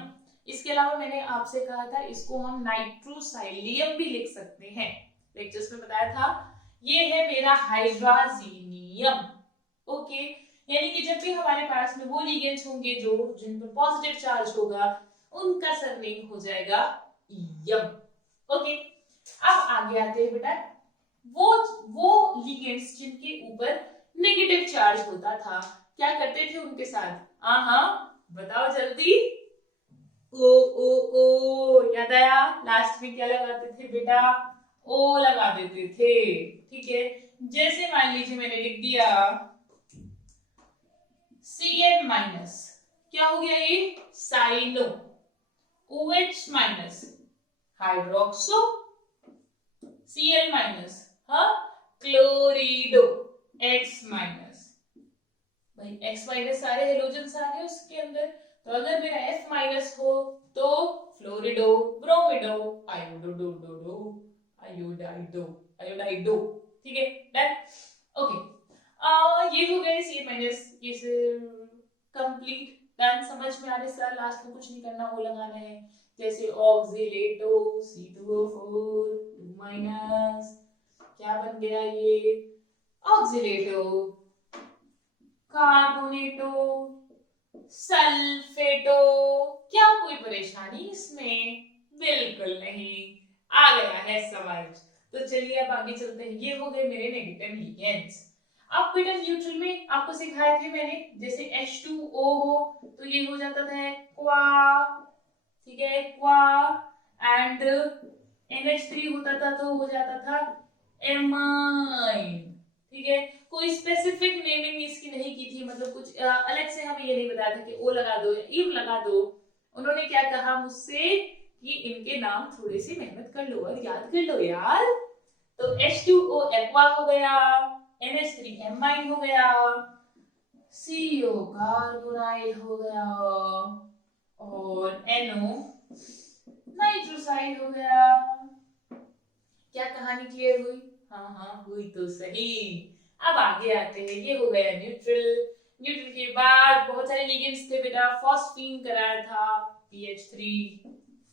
इसके अलावा मैंने आपसे कहा था इसको हम नाइट्रोसाइलियम भी लिख सकते हैं, लेक्चर्स में बताया था। ये है मेरा हाइड्राजीनियम। ओके, यानी कि जब भी हमारे पास में वो लिगेंड्स होंगे जो जिन पर पॉजिटिव चार्ज होगा, उनका सरनेम हो जाएगा यम। ओके, अब आगे आते हैं बेटा, वो लिगेंड्स जिनके ऊपर नेगेटिव चार्ज होता था, क्या करते थे उनके साथ? बताओ जल्दी। ओ याद आया? लास्ट में क्या लगाते थे बेटा? ओ लगा देते थे, ठीक है। जैसे मान लीजिए मैंने लिख दिया Cn-, क्या हो गया ये? Cyano. OH- hydroxo. Cl-, chlorido. X-, भाई X- सारे हेलोजन्स आ गए उसके अंदर। तो अगर मेरा F- हो तो फ्लोरिडो, ब्रोमिडो, आयोडाइडो, ठीक है, डन। ओके, ये हो गए C-, ये कंप्लीट डन। समझ में आ रहे सर? लास्ट में कुछ नहीं करना, वो लगाना है। जैसे ऑक्सीलेटो, C2O4 2-, क्या बन गया ये? ऑक्सीलेटो, कार्बोनेटो, सल्फेटो। क्या कोई परेशानी इसमें? बिल्कुल नहीं, आ गया है समझ। तो चलिए अब आगे चलते हैं। ये हो गए मेरे नेगेटिव लिगेंड्स। अब बेटा न्यूट्रल में आपको सिखाए थे मैंने, जैसे H2O हो तो ये हो जाता था क्वा, ठीक है, क्वा। एंड NH3 होता था तो हो जाता था एमाइन, ठीक है। कोई स्पेसिफिक नेमिंग इसकी नहीं की थी, मतलब कुछ अलग से हमें ये नहीं बताया था कि ओ लगा दो या इम लगा दो। उन्होंने क्या कहा मुझसे कि इनके नाम थोड़ी सी मेहनत कर लो और याद कर लो यार। तो H2O एक्वा हो गया, NH3 एमाइन हो गया, CO कार्बोनाइल हो गया और NO नाइट्रोसाइड हो गया। क्या कहानी क्लियर हुई? हाँ हुई तो सही। अब आगे आते हैं, ये हो गया न्यूट्रल। न्यूट्रल के बाद बहुत सारे लिगेंड्स थे बेटा। फॉस्फीन कराया था, PH3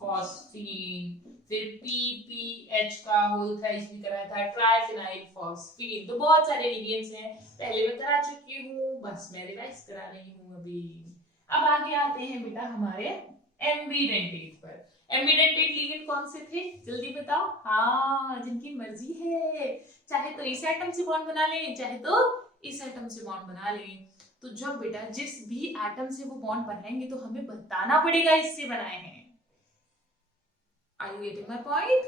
फॉस्फीन। फिर PPH का होल था, इसमें कराया था ट्राइफेनाइल फॉस्फीन। तो बहुत सारे लिगेंड्स हैं, पहले मैं करा चुकी हूँ, बस मैं रिवाइज करा रही हूँ अभी। अब आगे आते हैं बेटा हमारे एम्बिडेंटेट पर। एम्बिडेंटेट लिगेंड कौन से थे जल्दी बताओ? जिनकी मर्जी है, चाहे तो इस एटम से बॉन्ड बना लें, चाहे तो इस एटम से बॉन्ड बना लें। तो जब बेटा जिस भी एटम से वो बॉन्ड बनाएंगे तो हमें बताना पड़ेगा इससे बनाए हैं। Are you getting my point?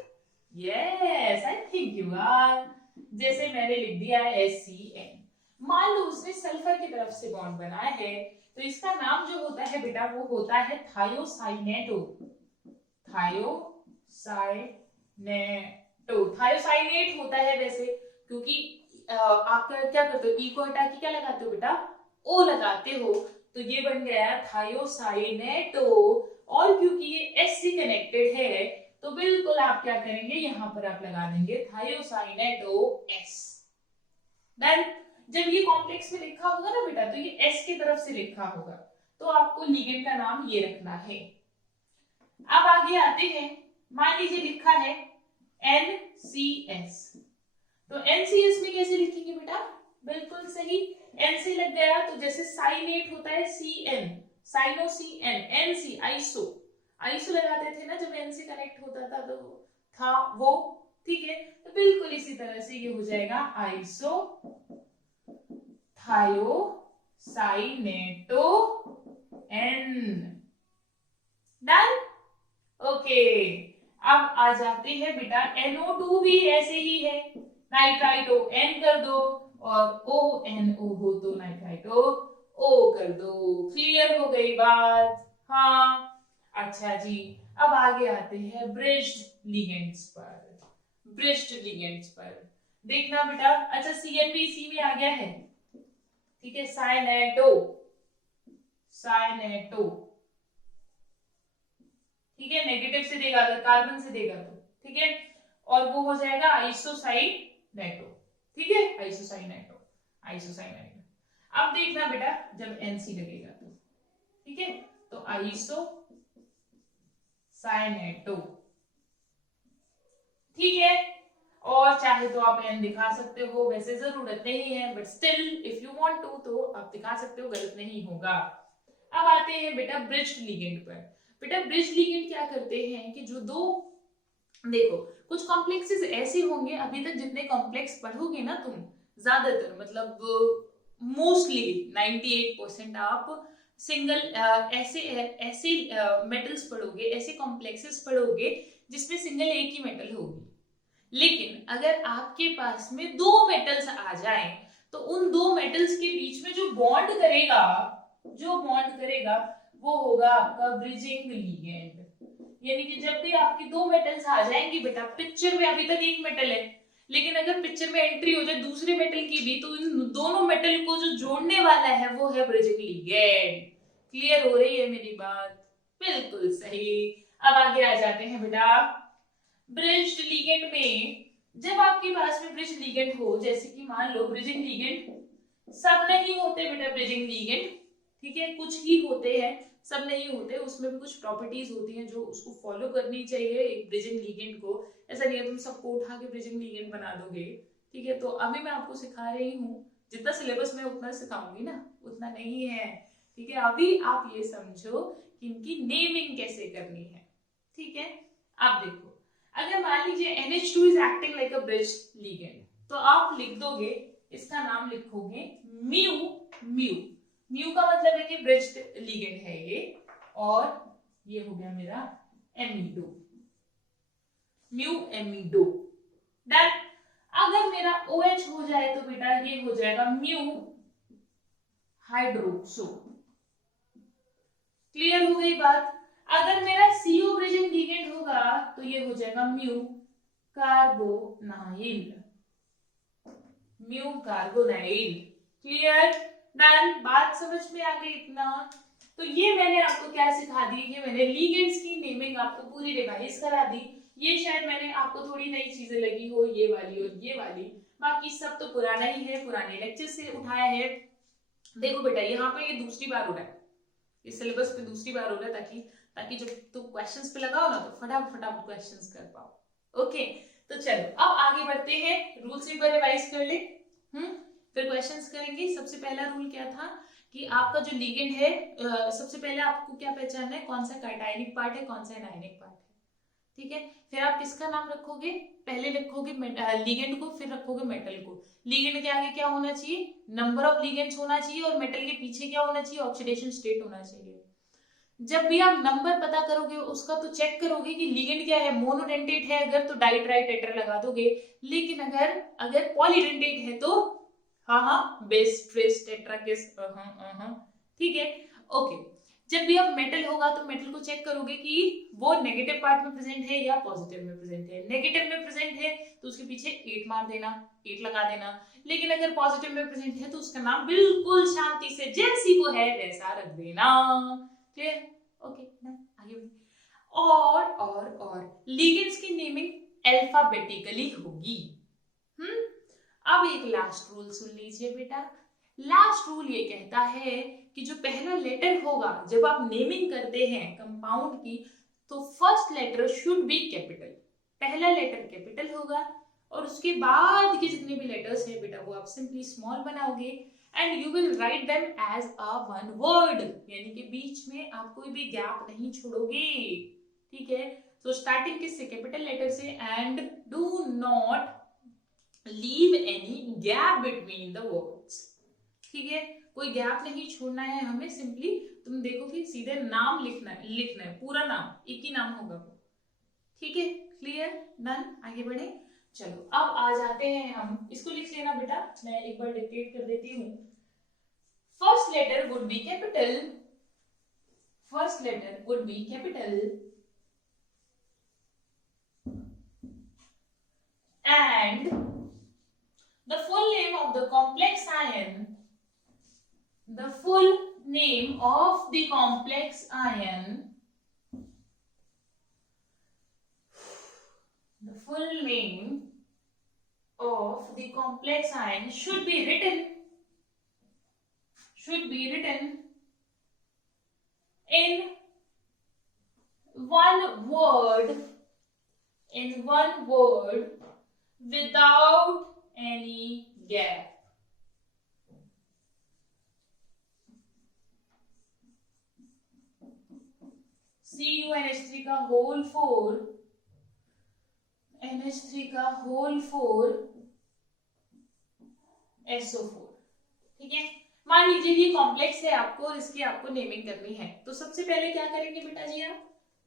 Yes, I think you are. जैसे मैंने लिख दिया है SCN, मान लो उसने सल्फर की तरफ से बॉन्ड बनाया है, तो इसका नाम जो होता है बेटा वो होता है थायोसाइनेटो। थायोसाइनेट होता है वैसे, क्योंकि आप क्या करते हो, ई को हटा के क्या लगाते हो बेटा? ओ लगाते हो। तो ये बन गया थायोसाइनेटो। और क्योंकि ये S से कनेक्टेड है तो बिल्कुल आप क्या करेंगे, यहां पर आप लगा देंगे थायोसाइनेटो S। देन जब ये कॉम्प्लेक्स में लिखा होगा ना बेटा, तो ये S की तरफ से लिखा होगा, तो आपको लिगेंड का नाम ये रखना है। अब आगे आते हैं, मान लीजिए लिखा है NCS, तो NCS में कैसे लिखेंगे बेटा? बिल्कुल सही, एन से लग गया तो जैसे साइनेट होता है CN, cyano CN, NC iso, iso लगाते थे ना जब एन से कनेक्ट होता था तो था वो, ठीक है। तो बिल्कुल इसी तरह से ये हो जाएगा आइसो थायो साइनेटो एन। Done, okay. अब आ जाते हैं बेटा NO2 भी ऐसे ही है, नाइट्राइटो N कर दो और ONO हो तो नाइट्राइटो O कर दो। क्लियर हो गई बात? हाँ, अच्छा जी। अब आगे आते हैं ब्रिज्ड लिगेंड्स पर, ब्रिज्ड लिगेंड्स पर देखना बेटा। अच्छा CNV में आ गया है, ठीक है, साइनेटो, साइनेटो, ठीक है, नेगेटिव से देगा अगर कार्बन से देगा तो, ठीक है, और वो हो जाएगा आइसोसाइनेटो, ठीक है, आइसोसाइनेटो, आइसोसाइनेटो। अब देखना बेटा जब NC लगेगा तो, ठीक है, तो आइसो साइनेटो, ठीक है। और चाहे तो आप N दिखा सकते हो, वैसे जरूरत नहीं है, but still if you want to तो आप दिखा सकते हो, गलत नहीं होगा। अब आते हैं बेटा ब्रिज्ड लिगेंड पर। बेटा ब्रिज्ड लिगेंड क्या करते हैं कि जो दो, देखो कुछ कॉम्प्लेक्सेस ऐसे होंगे, अभी तक जितने कॉम्प्लेक्स पढ़ोगे ना तुम, ज्यादातर मतलब मोस्टली 98% आप सिंगल ऐसे ऐसे मेटल्स पढ़ोगे, ऐसे कॉम्प्लेक्सेस पढ़ोगे जिसमें सिंगल एक ही मेटल होगी। लेकिन अगर आपके पास में दो मेटल्स आ जाएं तो उन दो मेटल्स के बीच में जो बॉन्ड करेगा, जो बॉन्ड करेगा वो होगा आपका ब्रिजिंग लिगेंड। यानी कि जब भी आपकी दो मेटल्स आ जाएंगी बेटा, पिक्चर में अभी तक एक मेटल है, लेकिन अगर पिक्चर में एंट्री हो जाए दूसरे मेटल की भी, तो इन दोनों मेटल को जो जोड़ने वाला है वो है ब्रिजिंग लिगेंड। क्लियर हो रही है मेरी बात? बिल्कुल सही। अब आगे आ जाते हैं बेटा ब्रिज्ड लिगेंड में। जब आपके पास में ब्रिज्ड लिगेंड हो, जैसे कि मान लो ब्रिजिंग लिगेंड सब नहीं होते बेटा, ब्रिजिंग लिगेंड, ठीक है, कुछ ही होते हैं, सब नहीं होते, उसमें भी कुछ प्रॉपर्टीज होती हैं जो उसको फॉलो करनी चाहिए एक ब्रिजिंग लिगेंड को। ऐसा नहीं है तुम सबको उठा के ब्रिजिंग लिगेंड बना दोगे, ठीक है। तो अभी मैं आपको सिखा रही हूँ, जितना सिलेबस में उतना सिखाऊंगी ना, उतना नहीं है, ठीक है। अभी आप ये समझो कि इनकी नेमिंग कैसे करनी है, ठीक है। आप देखो, अगर मान लीजिए NH2 is acting like a bridged ligand, तो आप लिख दोगे, इसका नाम लिखोगे म्यू, म्यू, म्यू का मतलब है कि ब्रिज्ड लिगेंड है ये, और ये हो गया मेरा एमिडो, म्यू एमिडो। डन। अगर मेरा OH हो जाए तो बेटा ये हो जाएगा म्यू हाइड्रोक्सो। क्लियर हो गई बात? अगर मेरा CO ब्रिजिंग लिगेंड होगा तो ये हो जाएगा mu carbonyl, mu carbonyl. Clear? Done. बात समझ में आ गई इतना? तो ये मैंने आपको क्या सिखा दी, ये मैंने लिगेंड्स की नेमिंग आपको पूरी रिवाइज करा दी। ये शायद मैंने आपको थोड़ी नई चीजें लगी हो, ये वाली और ये वाली, बाकी सब तो पुराना ही है, पुराने लेक्चर से उठाया है। देखो बेटा यहाँ पे ये दूसरी बार हो रहा है, इस सिलेबस पे दूसरी बार हो रहा है, ताकि ताकि जब तुम क्वेश्चंस पे लगाओ ना तो फटाफट फटाफट क्वेश्चंस कर पाओ। ओके, तो चलो अब आगे बढ़ते हैं, रूल्स एक बार रिवाइज कर ले, फिर क्वेश्चंस करेंगे। सबसे पहला रूल क्या था कि आपका जो लिगेंड है, सबसे पहले आपको क्या पहचानना है, कौन सा कैटायनिक पार्ट है, कौन सा एनायनिक पार्ट है, ठीक है। फिर आप किसका नाम रखोगे, पहले लिखोगे लिगेंड को, फिर रखोगे मेटल को। लिगेंड के आगे क्या होना चाहिए, नंबर ऑफ लिगेंड्स होना चाहिए, और मेटल के पीछे क्या होना चाहिए, ऑक्सीडेशन स्टेट होना चाहिए। जब भी आप नंबर पता करोगे उसका तो चेक करोगे कि लिगेंड क्या है, मोनोडेंटेट है अगर तो डाइट्राई टेट्रा लगा दोगे, लेकिन अगर अगर पॉलीडेंटेट है तो हाँ बेस ट्रेस टेट्रा केस, ठीक है, ओके। जब भी आप मेटल होगा तो मेटल को चेक करोगे कि वो नेगेटिव पार्ट में प्रेजेंट है या पॉजिटिव में प्रेजेंट है। नेगेटिव में प्रेजेंट है तो उसके पीछे 8 मार देना, 8 लगा देना, लेकिन अगर पॉजिटिव में प्रेजेंट है तो उसका नाम बिल्कुल शांति से जैसी वो है वैसा रख देना। क्लियर? ओके, आगे और लिगेंड्स की नेमिंग अल्फाबेटिकली होगी। अब एक लास्ट रूल सुन लीजिए बेटा। लास्ट रूल ये कहता है कि जो पहला लेटर होगा जब आप नेमिंग करते हैं कंपाउंड की, तो first letter should be capital, पहला लेटर कैपिटल होगा, और उसके बाद के जितने भी लेटर्स हैं बेटा वो आप सिंपली स्मॉल बनाओगे। And you will write them as a one word, यानी कि बीच में आप कोई भी गैप नहीं छोड़ोगे, ठीक है। तो स्टार्टिंग किससे, कैपिटल लेटर से, and do not leave any gap between the words, ठीक है। कोई गैप नहीं छोड़ना है हमें, सिंपली तुम देखो कि सीधे नाम लिखना है पूरा नाम, एक ही नाम होगा वो, ठीक है। क्लियर, डन, आगे बढ़े। चलो अब आ जाते हैं हम, इसको लिख लेना बेटा, मैं एक बार डिक्टेट कर देती हूँ। First letter would be capital, first letter would be capital, and the full name of the complex ion, the full name of the complex ion, the full name of the complex ion should be written in one word, without any gap. CuNH3 का होल 4, NH3 का होल 4, SO4, ठीक है। मान लीजिए ये कॉम्प्लेक्स है आपको और इसकी आपको नेमिंग करनी है, तो सबसे पहले क्या करेंगे बेटा जी आप,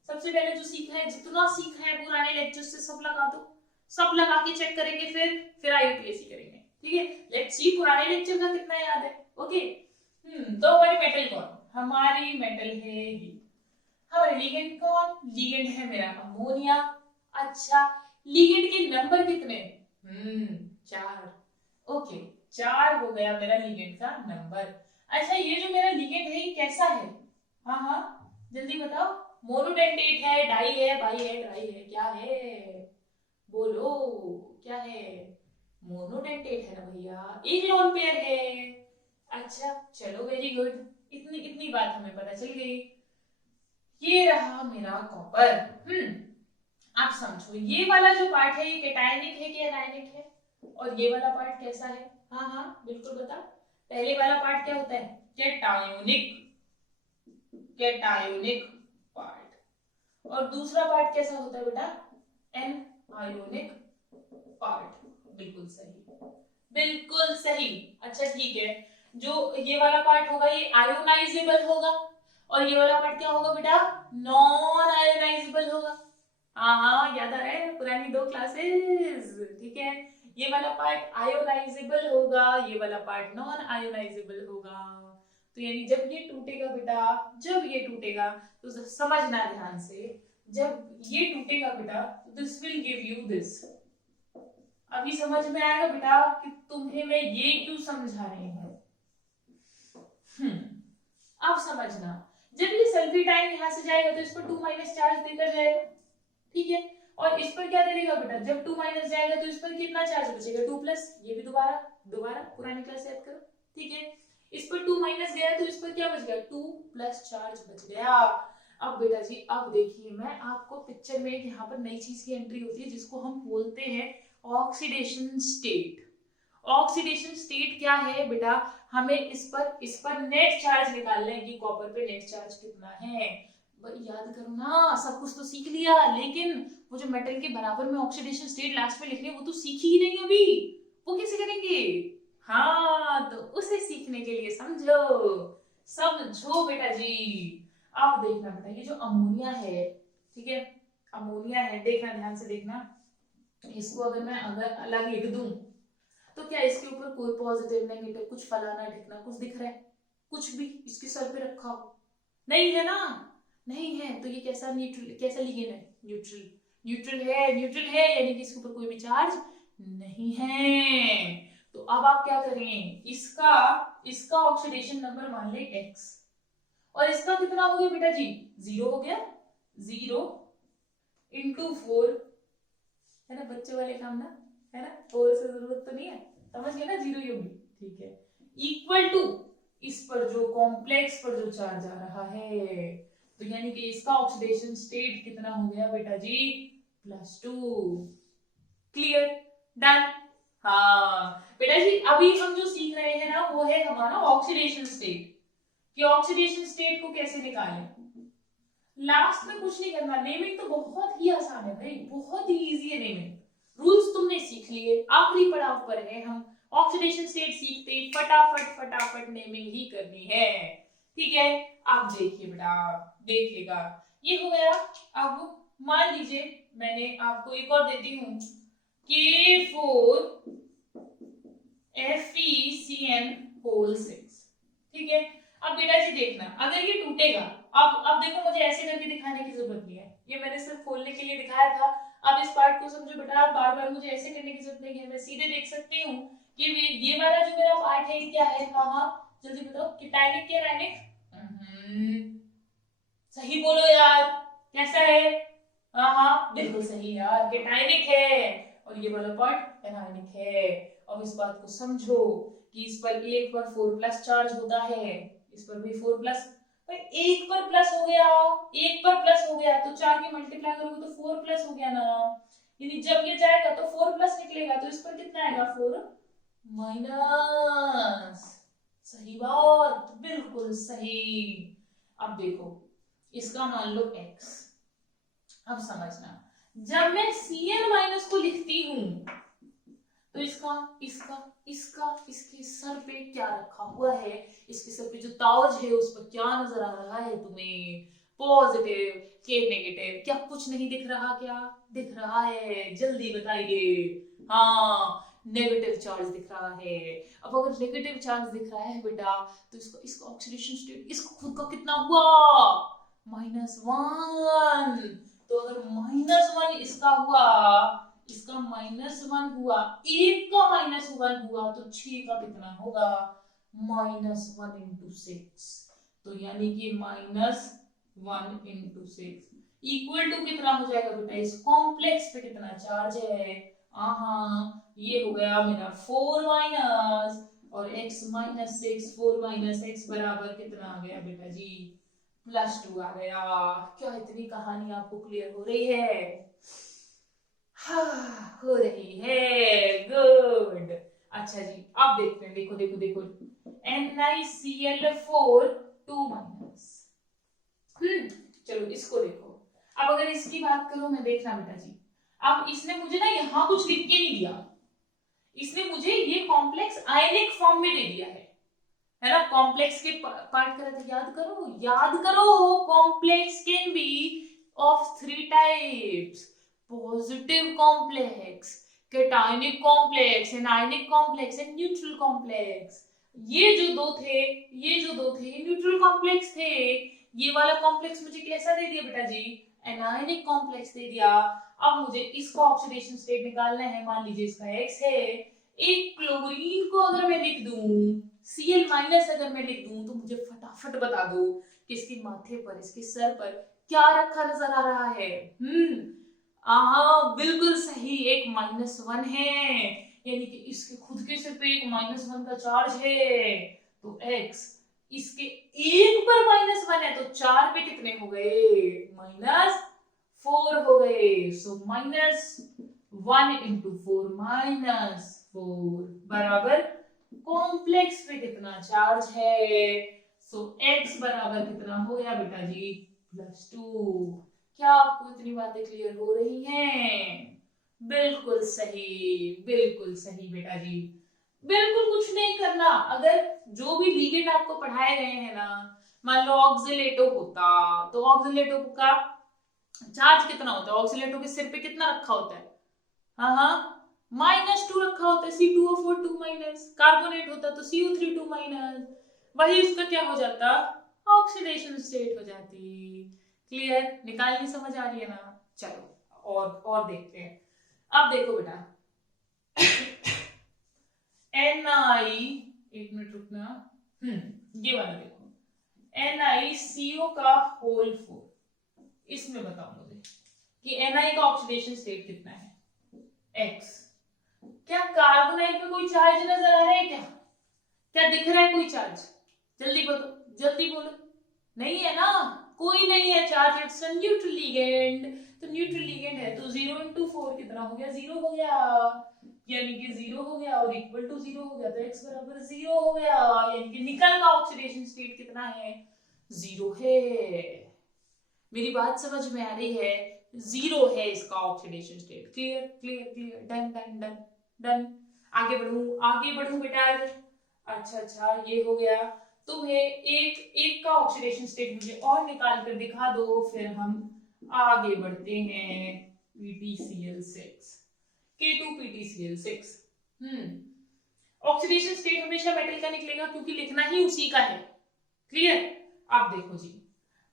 सबसे पहले जो सीखा है, जितना सीखा है पुराने लेक्चर से सब लगा दो, सब लगा के चेक करेंगे, फिर IUPAC करेंगे, ठीक है। लेट्स सी पुराने लेक्चर का कितना याद है, ओके। तो हमारी मेटल कौन, हमारी मेटल है ये, हमारे लिगेंड कौन, लिगेंड है मेरा अमोनिया, अच्छा लिगेंड के नंबर कितने, 4, ओके, 4 हो गया मेरा लिगेंड का नंबर। अच्छा ये जो मेरा लिगेंड है ये कैसा है, हाँ जल्दी बताओ, मोनोडेंटेट है, डाई है, बाई है, ट्राई है, क्या है, बोलो क्या है, मोनोडेंटेट है ना भैया, एक लोन पेयर है। अच्छा चलो वेरी गुड, इतनी बात हमें पता चल गई। ये रहा मेरा कॉपर, आप समझो ये वाला जो पार्ट है ये कैटायनिक है कि एनायनिक है, और ये वाला पार्ट कैसा है, हाँ बिल्कुल बता, पहले वाला पार्ट क्या होता है, कैटायोनिक, कैटायोनिक पार्ट, और दूसरा पार्ट कैसा होता है बेटा, एन आयोनिक पार्ट, बिल्कुल सही, बिल्कुल सही। अच्छा ठीक है, जो ये वाला पार्ट होगा ये आयोनाइजेबल होगा, और ये वाला पार्ट क्या होगा बेटा, नॉन आयोनाइजेबल होगा, हाँ याद आ रहा है पुरानी 2 क्लासेस, ठीक है। ये वाला पार्ट आयोनाइजेबल होगा, ये वाला पार्ट नॉन आयोनाइजेबल होगा, तो यानी जब ये टूटेगा बेटा, जब ये टूटेगा तो समझना ध्यान से, जब ये टूटेगा बेटा this will give you this. अभी समझ में आएगा बेटा कि तुम्हें मैं ये क्यों समझा रही हूं, अब समझना, जब ये सल्फेट आयन यहां से जाएगा तो इस पर 2 चार्ज देकर जाएगा, ठीक है, और इस पर क्या दे देगा बेटा, जब 2 जाएगा तो इस पर कितना चार्ज बचेगा, 2+, ये भी दोबारा पुरानी क्लास याद करो, ठीक है। इस पर 2 गया तो इस पर क्या बच गया, 2+ चार्ज बच गया। अब बेटा जी अब देखिए, मैं आपको पिक्चर में एक यहाँ पर नई चीज की एंट्री होती है जिसको हम बोलते हैं ऑक्सीडेशन स्टेट। ऑक्सीडेशन स्टेट क्या है बेटा, हमें इस पर नेट चार्ज निकालना है कि कॉपर पे नेट चार्ज कितना है, याद करो ना, सब कुछ तो सीख लिया, लेकिन वो जो मेटल के बराबर में ऑक्सीडेशन स्टेट लास्ट में लिखने वो तो सीखी ही नहीं अभी, वो कैसे करेंगे, हाँ तो उसे सीखने के लिए समझो बेटा जी। अब देखना बेटा, ये जो अमोनिया है, ठीक है, अमोनिया है, देखना ध्यान से देखना, इसको अगर मैं अलग लिख दूं तो क्या इसके ऊपर कोई पॉजिटिव नेगेटिव कुछ फलाना ढिकना कुछ दिख रहा है, कुछ भी इसके सर पे रखा हो, नहीं है ना, नहीं है, तो ये कैसा न्यूट्रल, कैसा लिगेंड है, न्यूट्रल है, यानी कि इसके ऊपर कोई भी चार्ज नहीं है। तो अब आप क्या करें, इसका ऑक्सीडेशन नंबर मान ले x, और इसका कितना हो गया बेटा जी, 0 हो गया, 0 × 4, है ना, बच्चों वाले काम ना, है ना, 4 से जरूरत तो नहीं है, समझ गए ना, 0 ही होगी, ठीक है, इक्वल टू इस पर जो कॉम्प्लेक्स पर जो चार्ज आ रहा है, तो यानी कि इसका ऑक्सीडेशन स्टेट कितना हो गया बेटा जी, +2, क्लियर, डन। हाँ बेटा जी, अभी हम जो सीख रहे हैं ना वो है हमारा ऑक्सीडेशन स्टेट, कि ऑक्सीडेशन स्टेट को कैसे निकालें। लास्ट में कुछ नहीं करना, नेमिंग तो बहुत ही आसान है भाई, बहुत ही इजी है नेमिंग। रूल्स तुमने सीख लिए, आखिरी पड़ाव पर है हम, ऑक्सीडेशन स्टेट सीखते फटाफट फटाफट नेमिंग ही करनी है। ठीक है, आप देखिए बेटा, देखिएगा ये हो गया। अब मान लीजिए मैंने आपको एक और देती हूँ, K4 FeCN6। ठीक है, अब बेटा जी देखना, अगर ये टूटेगा, अब देखो मुझे ऐसे करके दिखाने की जरूरत नहीं है, ये मैंने सिर्फ खोलने के लिए दिखाया था। अब इस पार्ट को समझो बेटा, बार बार मुझे ऐसे करने की जरूरत नहीं है, मैं सीधे देख सकती हूँ कि ये वाला जो मेरा पार्ट है क्या है। हाँ हाँ जल्दी बताओ, केटायनिक या रायनिक? सही बोलो यार, कैसा है? हाँ हाँ बिल्कुल सही यार, केटायनिक है, और ये वाला पार्ट एनायनिक है। अब इस बात को समझो कि इस पर एक पर 4+ चार्ज होता है, इस पर भी 4+, एक पर प्लस हो गया, एक पर प्लस हो गया तो 4 की मल्टीप्लाई करोगे तो 4+ हो गया ना, यानी जब ये जाएगा तो 4+ निकलेगा, तो इस पर कितना आएगा? 4-। सही बात, बिल्कुल सही। अब देखो इसका मान लो x, अब समझना, जब मैं Cn- को लिखती हूं तो इसका इसका इसका इसके सर पे क्या रखा हुआ है, इसके सर पे जो ताज है उस पर क्या नजर आ रहा है तुम्हें? पॉजिटिव के नेगेटिव? क्या कुछ नहीं दिख रहा? क्या दिख रहा है, जल्दी बताइए। हाँ नेगेटिव चार्ज दिख रहा है। अब अगर नेगेटिव चार्ज दिख रहा है बेटा, तो इसका ऑक्सीडेशन स्टेट, इसका खुद का कितना हुआ? -1। तो अगर -1 इसका हुआ, इसका -1 हुआ, एक का -1 हुआ, तो 6 का कितना होगा? -1 × 6। तो यानी कि -1 × 6 इक्वल टू कितना हो जाएगा बेटा? इस कॉम्प्लेक्स पे कितना चार्ज है? ये हो गया मेरा 4- और x -6, 4 - x बराबर कितना आ गया बेटा जी? +2 आ गया। क्या इतनी कहानी आपको क्लियर हो रही है? हाँ हो रही है, गुड। अच्छा जी, अब देखते हैं, देखो देखो देखो, NiCl4 2-। चलो इसको देखो। अब अगर इसकी बात करूं मैं, देखना बेटा जी, अब इसने मुझे ना यहां कुछ लिख के नहीं दिया, इसने मुझे ये कॉम्प्लेक्स आयनिक फॉर्म में दे दिया है ना। कॉम्प्लेक्स के पार्ट कर रहे थे, याद करो याद करो, complex can be of 3 types, positive complex, cationic complex, anionic complex and neutral complex. ये जो दो थे न्यूट्रल कॉम्प्लेक्स थे। ये वाला कॉम्प्लेक्स मुझे कैसा दे दिया बेटा जी? एनायनिक कॉम्प्लेक्स दे दिया। अब मुझे इसका ऑक्सीडेशन स्टेट निकालना है, मान लीजिए इसका x है। एक क्लोरीन को अगर मैं लिख दूं, Cl- अगर मैं लिख दूं, तो मुझे फटाफट बता दो कि इसके माथे पर, इसके सर पर क्या रखा नजर आ रहा है? बिल्कुल सही, एक -1 है, यानी कि इसके खुद के सिर पे एक -1 का चार्ज है। तो x, इसके एक पर -1 है, तो 4 पे कितने हो गए? -4 हो गए। सो -1 × 4 -4 बराबर कॉम्प्लेक्स पे कितना चार्ज है? सो x बराबर कितना हो गया बेटा जी? +2। क्या आपको इतनी बातें क्लियर हो रही हैं? बिल्कुल सही, बिल्कुल सही बेटा जी। बिल्कुल कुछ नहीं करना, अगर जो भी लिगेंड आपको पढ़ाए गए हैं ना, मान लो ऑक्सिलेटो होता, तो ऑक्सिलेटो का चार्ज कितना होता है? ऑक्सिलेटो के सिर पे कितना रखा होता है? -2 रखा होता है, C2O4 2-। कार्बोनेट होता तो CO3 2-। वही उसका क्या हो जाता? ऑक्सीडेशन स्टेट हो जाती। क्लियर? निकालनी समझ आ रही है ना? चलो और देखते हैं। अब देखो बेटा, Ni, एक मिनट रुकना, ये वाला देखो, NiCO का होल 4, इसमें बताओ मुझे कि Ni का ऑक्सीडेशन स्टेट कितना है? X। क्या कार्बोनाइल पे कोई चार्ज नजर आ रहा है? क्या दिख रहा है कोई चार्ज? जल्दी बोलो, जल्दी बोलो। नहीं है ना, कोई नहीं है charge, it's a neutral ligand. तो न्यूट्रल लिगेंड है तो 0 × 4 कितना हो गया? 0 हो गया। यानी कि 0 हो गया और इक्वल टू 0 हो गया, तो x बराबर 0 हो गया, यानी कि निकल का ऑक्सीडेशन स्टेट कितना है, 0 है। मेरी बात समझ में आ रही है, 0 है इसका oxidation state. Clear clear clear, done done done done. आगे बढ़ू बेटा। अच्छा, ये हो गया। तुम्हें एक का ऑक्सीडेशन स्टेट मुझे और निकाल कर दिखा दो, फिर हम आगे बढ़ते हैं। PtCl6, K2PtCl6। ऑक्सीडेशन स्टेट हमेशा मेटल का निकलेगा क्योंकि लिखना ही उसी का है। क्लियर। अब देखो जी,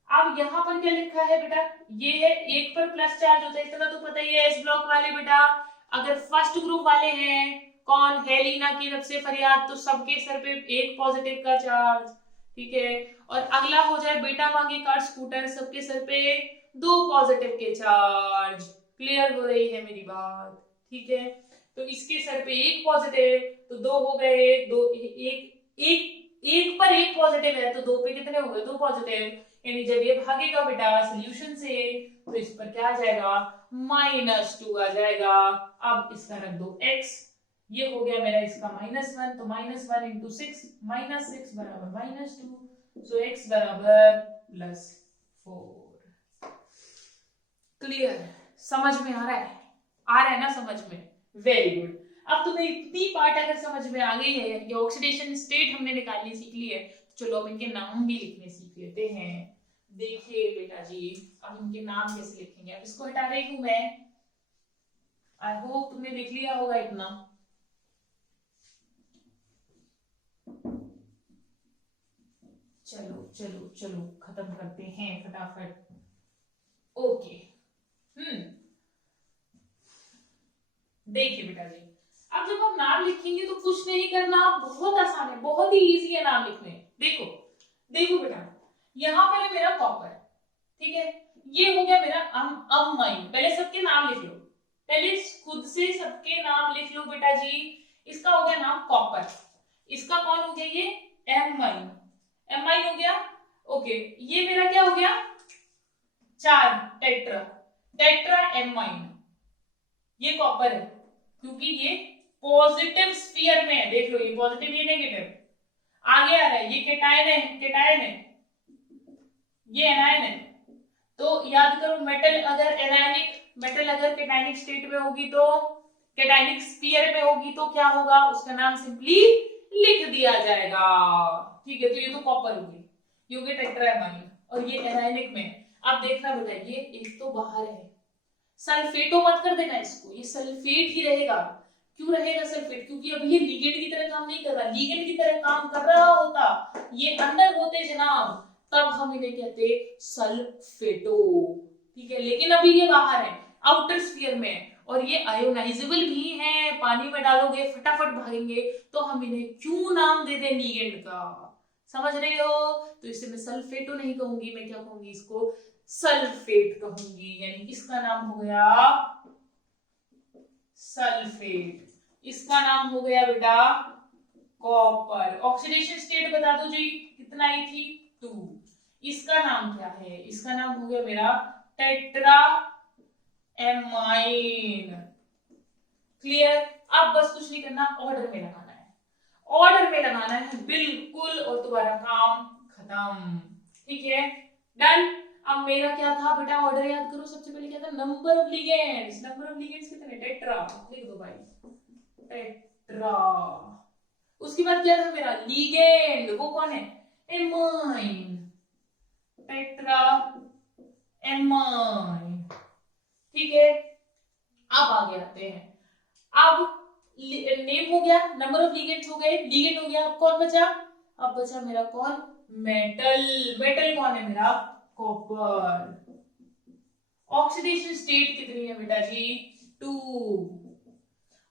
अब यहाँ पर क्या लिखा है बेटा, ये है एक पर प्लस चार्ज होता है, इतना तो पता ही है। एस ब्लॉक वाले बेटा अगर फर्स्ट ग्रुप वाले हैं, कौन, हेलिना की तरफ से फरियाद, तो सबके सर पे एक पॉजिटिव का चार्ज, ठीक है। और अगला हो जाए बेटा मांगे कार स्कूटर, सबके सर पे 2 पॉजिटिव के चार्ज। क्लियर हो रही है मेरी बात, ठीक है। तो इसके सर पे एक पॉजिटिव, तो 2 हो गए, एक पर एक पॉजिटिव है, तो 2 पे कितने हो गए, 2 पॉजिटिव। यानी जब ये भागेगा बेटा सोल्यूशन से, तो इस पर क्या आ जाएगा, -2 आ जाएगा। अब इसका रख दो x, ये हो गया मेरा इसका -1, तो -1 इंटू 6, -6 बराबर -2, सो x बराबर +4। क्लियर, समझ में आ रहा है ना समझ में, वेरी गुड। अब तुम्हें इतनी पार्ट अगर समझ में आ गई है, ये ऑक्सीडेशन स्टेट हमने निकालनी सीख ली है, तो चलो अब इनके नाम भी लिखने सीख लेते हैं। देखिए बेटा जी, अब इनके नाम कैसे लिखेंगे। अब इसको हटा रही हूं मैं, आई होप तुमने लिख लिया होगा इतना। चलो खत्म करते हैं फटाफट। ओके, देखिए बेटा जी, अब जब हम नाम लिखेंगे तो कुछ नहीं करना, बहुत आसान है, बहुत ही इजी है नाम लिखने। देखो बेटा, यहाँ पर है मेरा कॉपर, ठीक है। ये हो गया मेरा अमाइन। पहले सबके नाम लिख लो, पहले खुद से सबके नाम लिख लो बेटा जी। इसका हो गया नाम कॉपर, इसका कौन हो गया, ये एमाइन, एमाइन हो गया। ओके, ये मेरा क्या हो गया, 4 टेट्रा, टेट्रा एमाइन। ये कॉपर है क्योंकि ये पॉजिटिव स्फीयर में है, देख लो ये पॉजिटिव ये नेगेटिव, आगे आ रहा है, ये केटायन है, ये एनायन है। तो याद करो, मेटल अगर केटायनिक स्टेट में होगी, तो केटायनिक स्फीयर में होगी, तो क्या होगा, उसका नाम सिंपली लिख दिया जाएगा, ठीक है। तो ये तो कॉपर होगी, ये हो गया टेट्रामाइन, और ये एनायनिक में। अब देखना बेटा, ये एक तो बाहर है, सल्फेटो मत कर देना इसको, ये सल्फेट ही रहेगा। क्यों रहेगा सल्फेट, क्योंकि अब ये लिगेंड की तरह काम नहीं कर रहा, लिगेंड की तरह काम कर रहा होता ये अंदर होते जनाब, तब हम इन्हें कहते सल्फेटो, ठीक है। लेकिन अभी ये बाहर है, आउटर स्फीयर में, और ये आयोनाइजेबल भी है, पानी में डालोगे फटाफट भागेंगे, तो हम इन्हें क्यों नाम दे दें लिगेंड का, समझ रहे हो। तो इसे मैं सल्फेटो नहीं कहूंगी, मैं क्या कहूंगी, इसको सल्फेट कहूंगी, यानी इसका नाम हो गया सल्फेट, इसका नाम हो गया बेटा कॉपर। ऑक्सीडेशन स्टेट बता दो जी, कितना आई थी, 2। इसका नाम क्या है, इसका नाम हो गया मेरा टेट्रा एमाइन। क्लियर। अब बस कुछ नहीं करना, ऑर्डर में लगाना है, ऑर्डर में लगाना है बिल्कुल, और तुम्हारा काम खत्म, ठीक है, डन। अब मेरा क्या था बेटा, ऑर्डर याद करो, सबसे पहले क्या था, number of ligands, number of ligands कितने, टेट्रा, लिख दो भाई, टेट्रा। उसके बाद क्या था मेरा लिगेंड, वो कौन है, एमाइन, टेट्रा एमाइन, ठीक है। अब आगे आते हैं, अब नेम हो गया, नंबर ऑफ लिगेंड्स हो गए, लिगेंड हो गया, अब कौन बचा, अब बचा मेरा कौन, मेटल, मेटल कौन है मेरा, कॉपर। ऑक्सीडेशन स्टेट कितनी है बेटा जी, 2।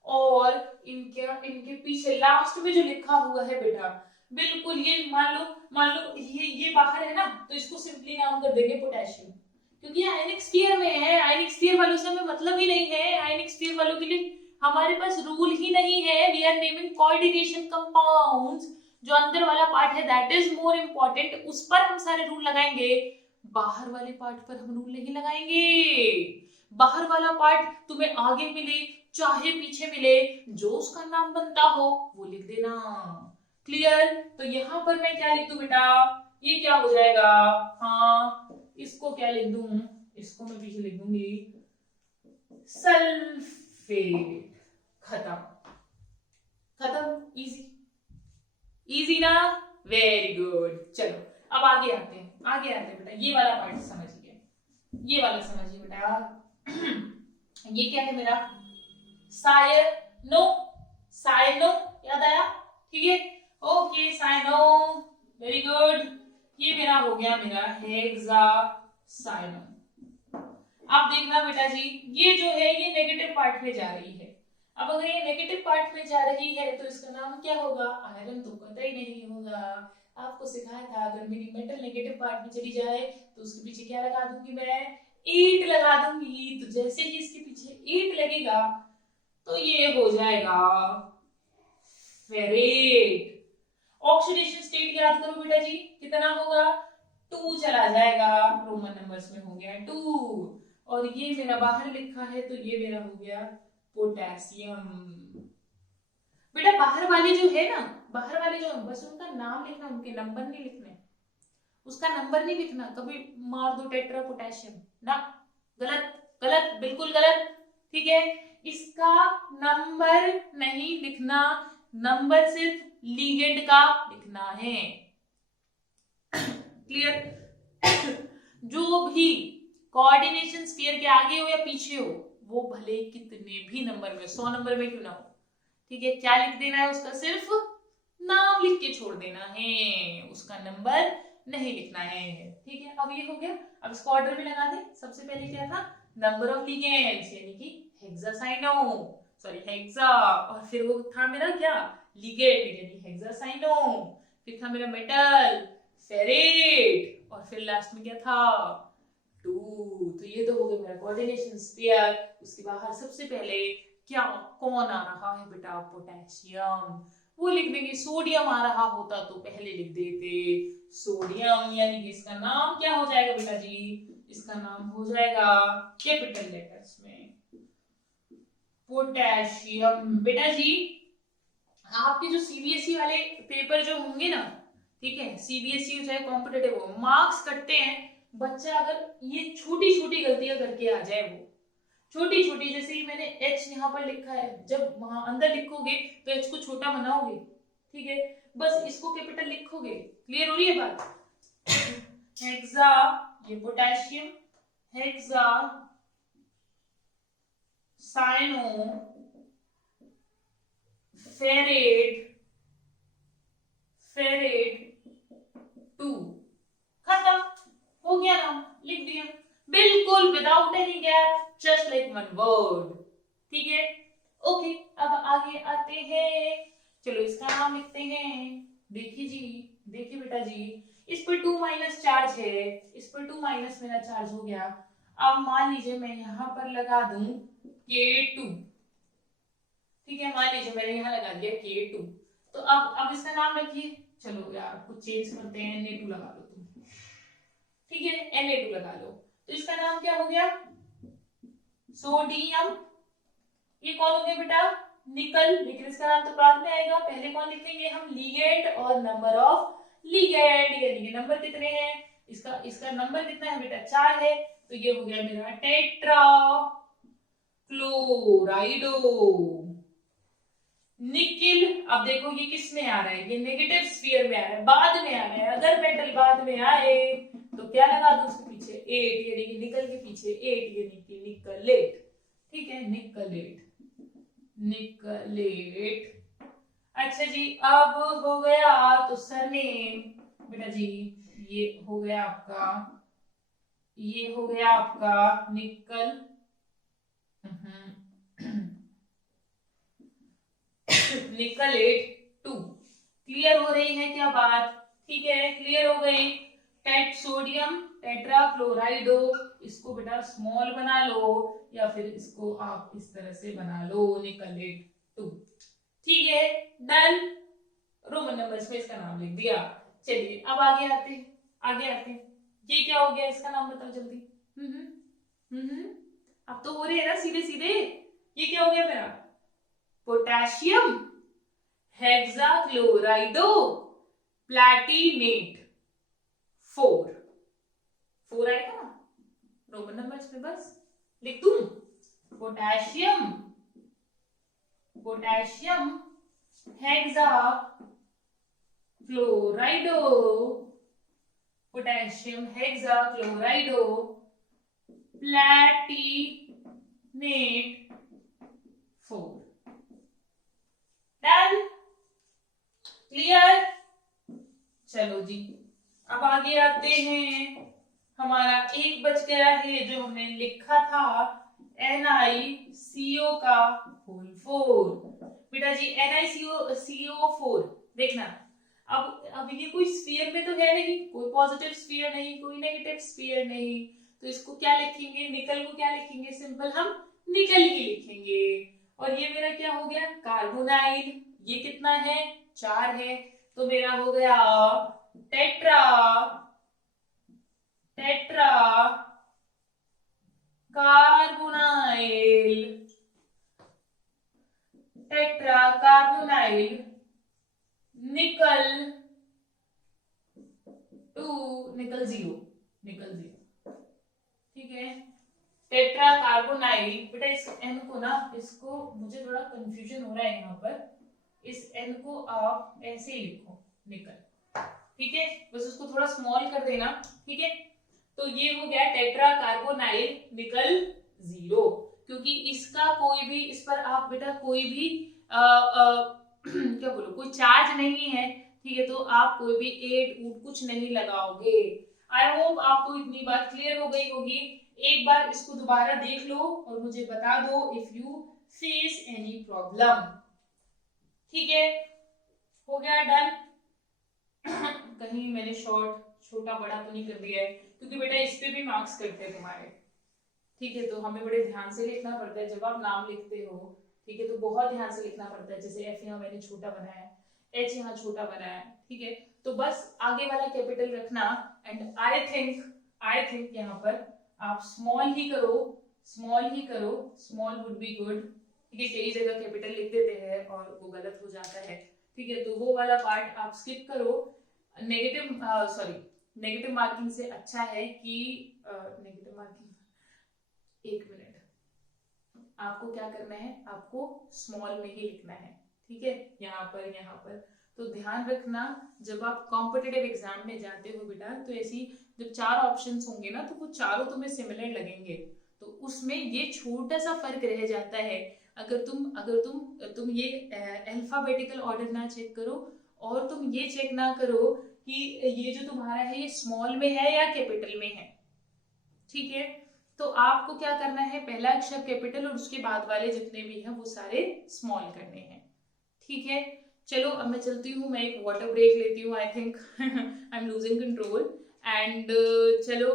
और इनके पीछे लास्ट में जो लिखा हुआ है बेटा, बिल्कुल ये मान लो ये बाहर है ना, तो इसको सिंपली नाम कर देंगे पोटेशियम, क्योंकि आयनिक स्फीयर में है, आयनिक स्फीयर वालों से हमें मतलब ही नहीं है, आयनिक स्फीयर वालों के लिए हमारे पास रूल ही नहीं है, we are naming coordination compounds, जो अंदर वाला पार्ट है दैट इज मोर इंपॉर्टेंट, उस पर हम सारे रूल लगाएंगे, बाहर वाले पार्ट पर हम रूल नहीं लगाएंगे। बाहर वाला पार्ट तुम्हें आगे मिले चाहे पीछे मिले, जो उसका नाम बनता हो वो लिख देना। क्लियर? तो यहाँ पर मैं क्या लिख दूं बेटा, ये क्या हो जाएगा, हाँ इसको क्या लिख दूं, इसको मैं पीछे लिख दूंगी सल्फेट। खत्म, खत्म, इजी, इजी ना, वेरी गुड। चलो अब आगे आते हैं, आगे आते हैं बेटा, ये वाला पार्ट समझिए, ये वाला समझिए बेटा। ये क्या है मेरा, सायनो, सायनो, याद आया? ठीक है, ओके सायनो, वेरी गुड। ये मेरा हो गया मेरा हेक्सासाइनम। अब देखना बेटा जी, ये जो है ये नेगेटिव पार्ट में जा रही है। अब अगर ये नेगेटिव पार्ट में जा रही है तो इसका नाम क्या होगा, आयरन तो कतई नहीं होगा। आपको सिखाया था अगर मेरी मेटल नेगेटिव पार्ट में चली जाए तो उसके पीछे क्या लगा दूंगी मैं, 8 लगा दूंगी। तो जैसे ही इसके पीछे 8 लगेगा तो ये हो जाएगा फेरेट। ऑक्सीडेशन स्टेट याद करो बेटा जी, कितना होगा, 2 चला जाएगा, रोमन नंबर्स में हो गया 2। और ये मेरा बाहर लिखा है तो ये मेरा हो गया पोटेशियम। बेटा बाहर वाले जो है ना, बाहर वाले जो बस उनका नाम लिखना, उनके नंबर नहीं लिखने, उसका नंबर नहीं लिखना। कभी मार दो टेट्रा पोटेशियम ना, गलत, गलत, बिल्कुल गलत। ठीक है, इसका नंबर नहीं लिखना, नंबर सिर्फ लीगेंड का लिखना है। क्लियर? जो भी कोऑर्डिनेशन स्फीयर के आगे हो या पीछे हो, वो भले कितने भी नंबर में, 100 नंबर में क्यों ना हो, ठीक है, क्या लिख देना है उसका, सिर्फ नाम लिख के छोड़ देना है, उसका नंबर नहीं लिखना है। ठीक है, अब ये हो गया। अब इसको ऑर्डर में लगा दे। सबसे पहले क्या था, नंबर ऑफ लिगेंड्स यानी कि हेक्सासाइनो, सॉरी हेक्सा, और फिर वो था मेरा क्या, लिगेंड यानी हेक्सासाइनो, फिर था मेरा मेटल फेरेट, और फिर लास्ट में क्या था 2। तो ये तो हो गया मेरा कोऑर्डिनेशन स्फीयर। उसके बाहर सबसे पहले क्या कौन आ रहा है बेटा, पोटेशियम, वो लिख देंगे। सोडियम आ रहा होता तो पहले लिख देते सोडियम, यानी कि इसका नाम क्या हो जाएगा बेटा जी, इसका नाम हो जाएगा कैपिटल लेटर्स में पोटेशियम। बेटा जी आपके जो सीबीएसई वाले पेपर जो होंगे ना, ठीक है, सीबीएसई चाहे कॉम्पिटेटिव हो, मार्क्स कटते हैं बच्चा अगर ये छोटी छोटी गलतियां करके आ जाए, वो छोटी छोटी, जैसे ही मैंने एच यहाँ पर लिखा है, जब वहां अंदर लिखोगे तो एच को छोटा बनाओगे, ठीक है, बस इसको कैपिटल लिखोगे। क्लियर हो रही है बात? हेक्सा, ये potassium, hexa cyano ferrate, ferrate 2, खत्म हो गया नाम, लिख दिया बिल्कुल without any gap, just like one word. ठीक है, ओके, अब आगे आते हैं। चलो इसका नाम लिखते हैं। देखिए जी, देखिए बेटा जी, इस पर 2 माइनस चार्ज है, इस पर 2 माइनस मेरा चार्ज हो गया। अब मान लीजिए मैं यहां पर लगा दूं K2, ठीक है, मान लीजिए मैंने यहां लगा दिया K2, तो अब इसका नाम रखिए। चलो यार कुछ चेंज करते हैं, Na2 लगा लो तुम, ठीक है, Na2 लगा लो। तो इसका नाम क्या हो गया, सोडियम। ये कौन हो गया बेटा, निकल, लेकिन इसका नाम तो बाद में आएगा, पहले कौन लिखेंगे हम, लिगेंड और नंबर ऑफ लिगेंड, यानी कि नंबर कितने हैं, इसका नंबर कितना है बेटा, 4 है, तो ये हो गया मेरा टेट्रा क्लोराइडो निकिल। अब देखो ये किस में आ रहा है, ये नेगेटिव स्फीयर में आ रहा है, बाद में आ रहा है। अगर मेटल बाद में आए तो क्या लगा दो उसके पीछे 8, यानी कि निकल के पीछे 8, यानी कि निकलेट। ठीक है, निकलेट, निकलेट। अच्छा जी, अब हो गया तो सरनेम बेटा जी, ये हो गया आपका, ये हो गया आपका निकल निकलेट 2। क्लियर हो रही है क्या बात? ठीक है, क्लियर हो गई। टेट सोडियम टेट्रा क्लोराइडो, इसको बेटा स्मॉल बना लो या फिर इसको आप इस तरह से बना लो, निकलेट 2। ठीक है, डन, रोमन नंबर्स में इसका नाम लिख दिया। चलिए अब आगे आते हैं, आगे आते हैं। ये क्या हो गया, इसका नाम बताओ जल्दी। अब तो हो रहे हैं ना सीधे सीधे, ये क्या हो गया मेरा? पोटेशियम हेक्साक्लोराइडो प्लैटिनेट 4 आएगा ना रोमन नंबर्स में, बस लिख दूं पोटेशियम हेक्सा क्लोराइडो प्लैटिनेट 4। Done, clear? चलो जी, अब आगे आते हैं। हमारा एक बच गया है जो हमने लिखा था NiCO का होल 4। बेटा जी NiCO4 देखना, अब ये कोई स्फीयर में तो है नहीं, कोई पॉजिटिव स्फीयर नहीं, कोई नेगेटिव स्फीयर नहीं, तो इसको क्या लिखेंगे? निकल को क्या लिखेंगे? सिंपल हम निकल ही लिखेंगे। और ये मेरा क्या हो गया? कार्बोनाइल। ये कितना है? 4 है, तो मेरा हो गया टेट्रा कार्बोनाइल निकल 2 निकल 0 ठीक है। Tetra carbonyl. बेटा इस N को ना, इसको मुझे थोड़ा कंफ्यूजन हो रहा है यहाँ पर, इस N को आप ऐसे ही लिखो निकल, ठीक है, बस उसको थोड़ा स्मॉल कर देना, ठीक है। तो ये हो गया टेट्रा कार्बोनाइल निकल 0, क्योंकि इसका कोई भी, इस पर आप बेटा कोई भी क्या बोलो, कोई चार्ज नहीं है, ठीक है, तो आप कोई भी एट ऊट कुछ नहीं लगाओगे। आई होप आपको इतनी बात क्लियर हो गई होगी। एक बार इसको दोबारा देख लो और मुझे बता दो if you face any problem, ठीक है। हो गया डन? कहीं मैंने शॉर्ट छोटा बड़ा तो नहीं कर दिया है, क्योंकि बेटा इस पे भी मार्क्स करते हैं तुम्हारे, ठीक है, तो हमें बड़े ध्यान से लिखना पड़ता है जब आप नाम लिखते हो, ठीक है, तो बहुत ध्यान से लिखना पड़ता है। जैसे F यहाँ मैंने छोटा बनाया है, H यहाँ छोटा बनाया है, ठीक है, तो बस आगे वाला कैपिटल रखना। एंड आई थिंक यहाँ पर आप स्मॉल ही करो, स्मॉल वुड बी गुड, ठीक है। कई जगह कैपिटल लिख देते हैं और वो गलत हो जाता है, ठीक है, तो वो वाला पार्ट आप स्किप करो। नेगेटिव मार्किंग से अच्छा है कि नेगेटिव मार्किंग, एक मिनट, आपको क्या करना है, आपको स्मॉल में ही लिखना है, ठीक है, यहाँ पर। तो ध्यान रखना जब आप कॉम्पिटिटिव एग्जाम में जाते हो बेटा, तो ऐसी जब 4 ऑप्शंस होंगे ना, तो वो चारों तुम्हें सिमिलर लगेंगे, तो उसमें ये छोटा सा फर्क रह जाता है। अगर तुम ये अल्फाबेटिकल ऑर्डर ना चेक करो और तुम ये चेक ना करो कि ये जो तुम्हारा है ये स्मॉल में है या कैपिटल में है, ठीक है, तो आपको क्या करना है, पहला अक्षर कैपिटल और उसके बाद वाले जितने भी हैं वो सारे स्मॉल करने हैं, ठीक है। चलो अब मैं चलती हूँ, मैं एक वाटर ब्रेक लेती हूँ, I think I am losing control. And चलो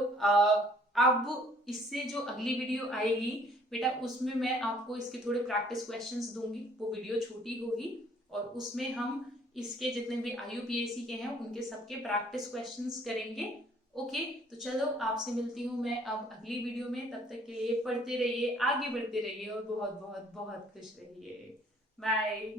अब इससे जो अगली वीडियो आएगी बेटा, उसमें मैं आपको इसके थोड़े प्रैक्टिस क्वेश्चंस दूंगी, वो वीडियो छोटी होगी और उसमें हम इसके जितने भी IUPAC के हैं उनके सबके प्रैक्टिस क्वेश्चंस करेंगे। ओके, तो चलो आपसे मिलती हूँ मैं अब अगली वीडियो में, तब तक के लिए पढ़ते रहिए, आगे बढ़ते रहिए और बहुत बहुत बहुत खुश रहिए। बाय।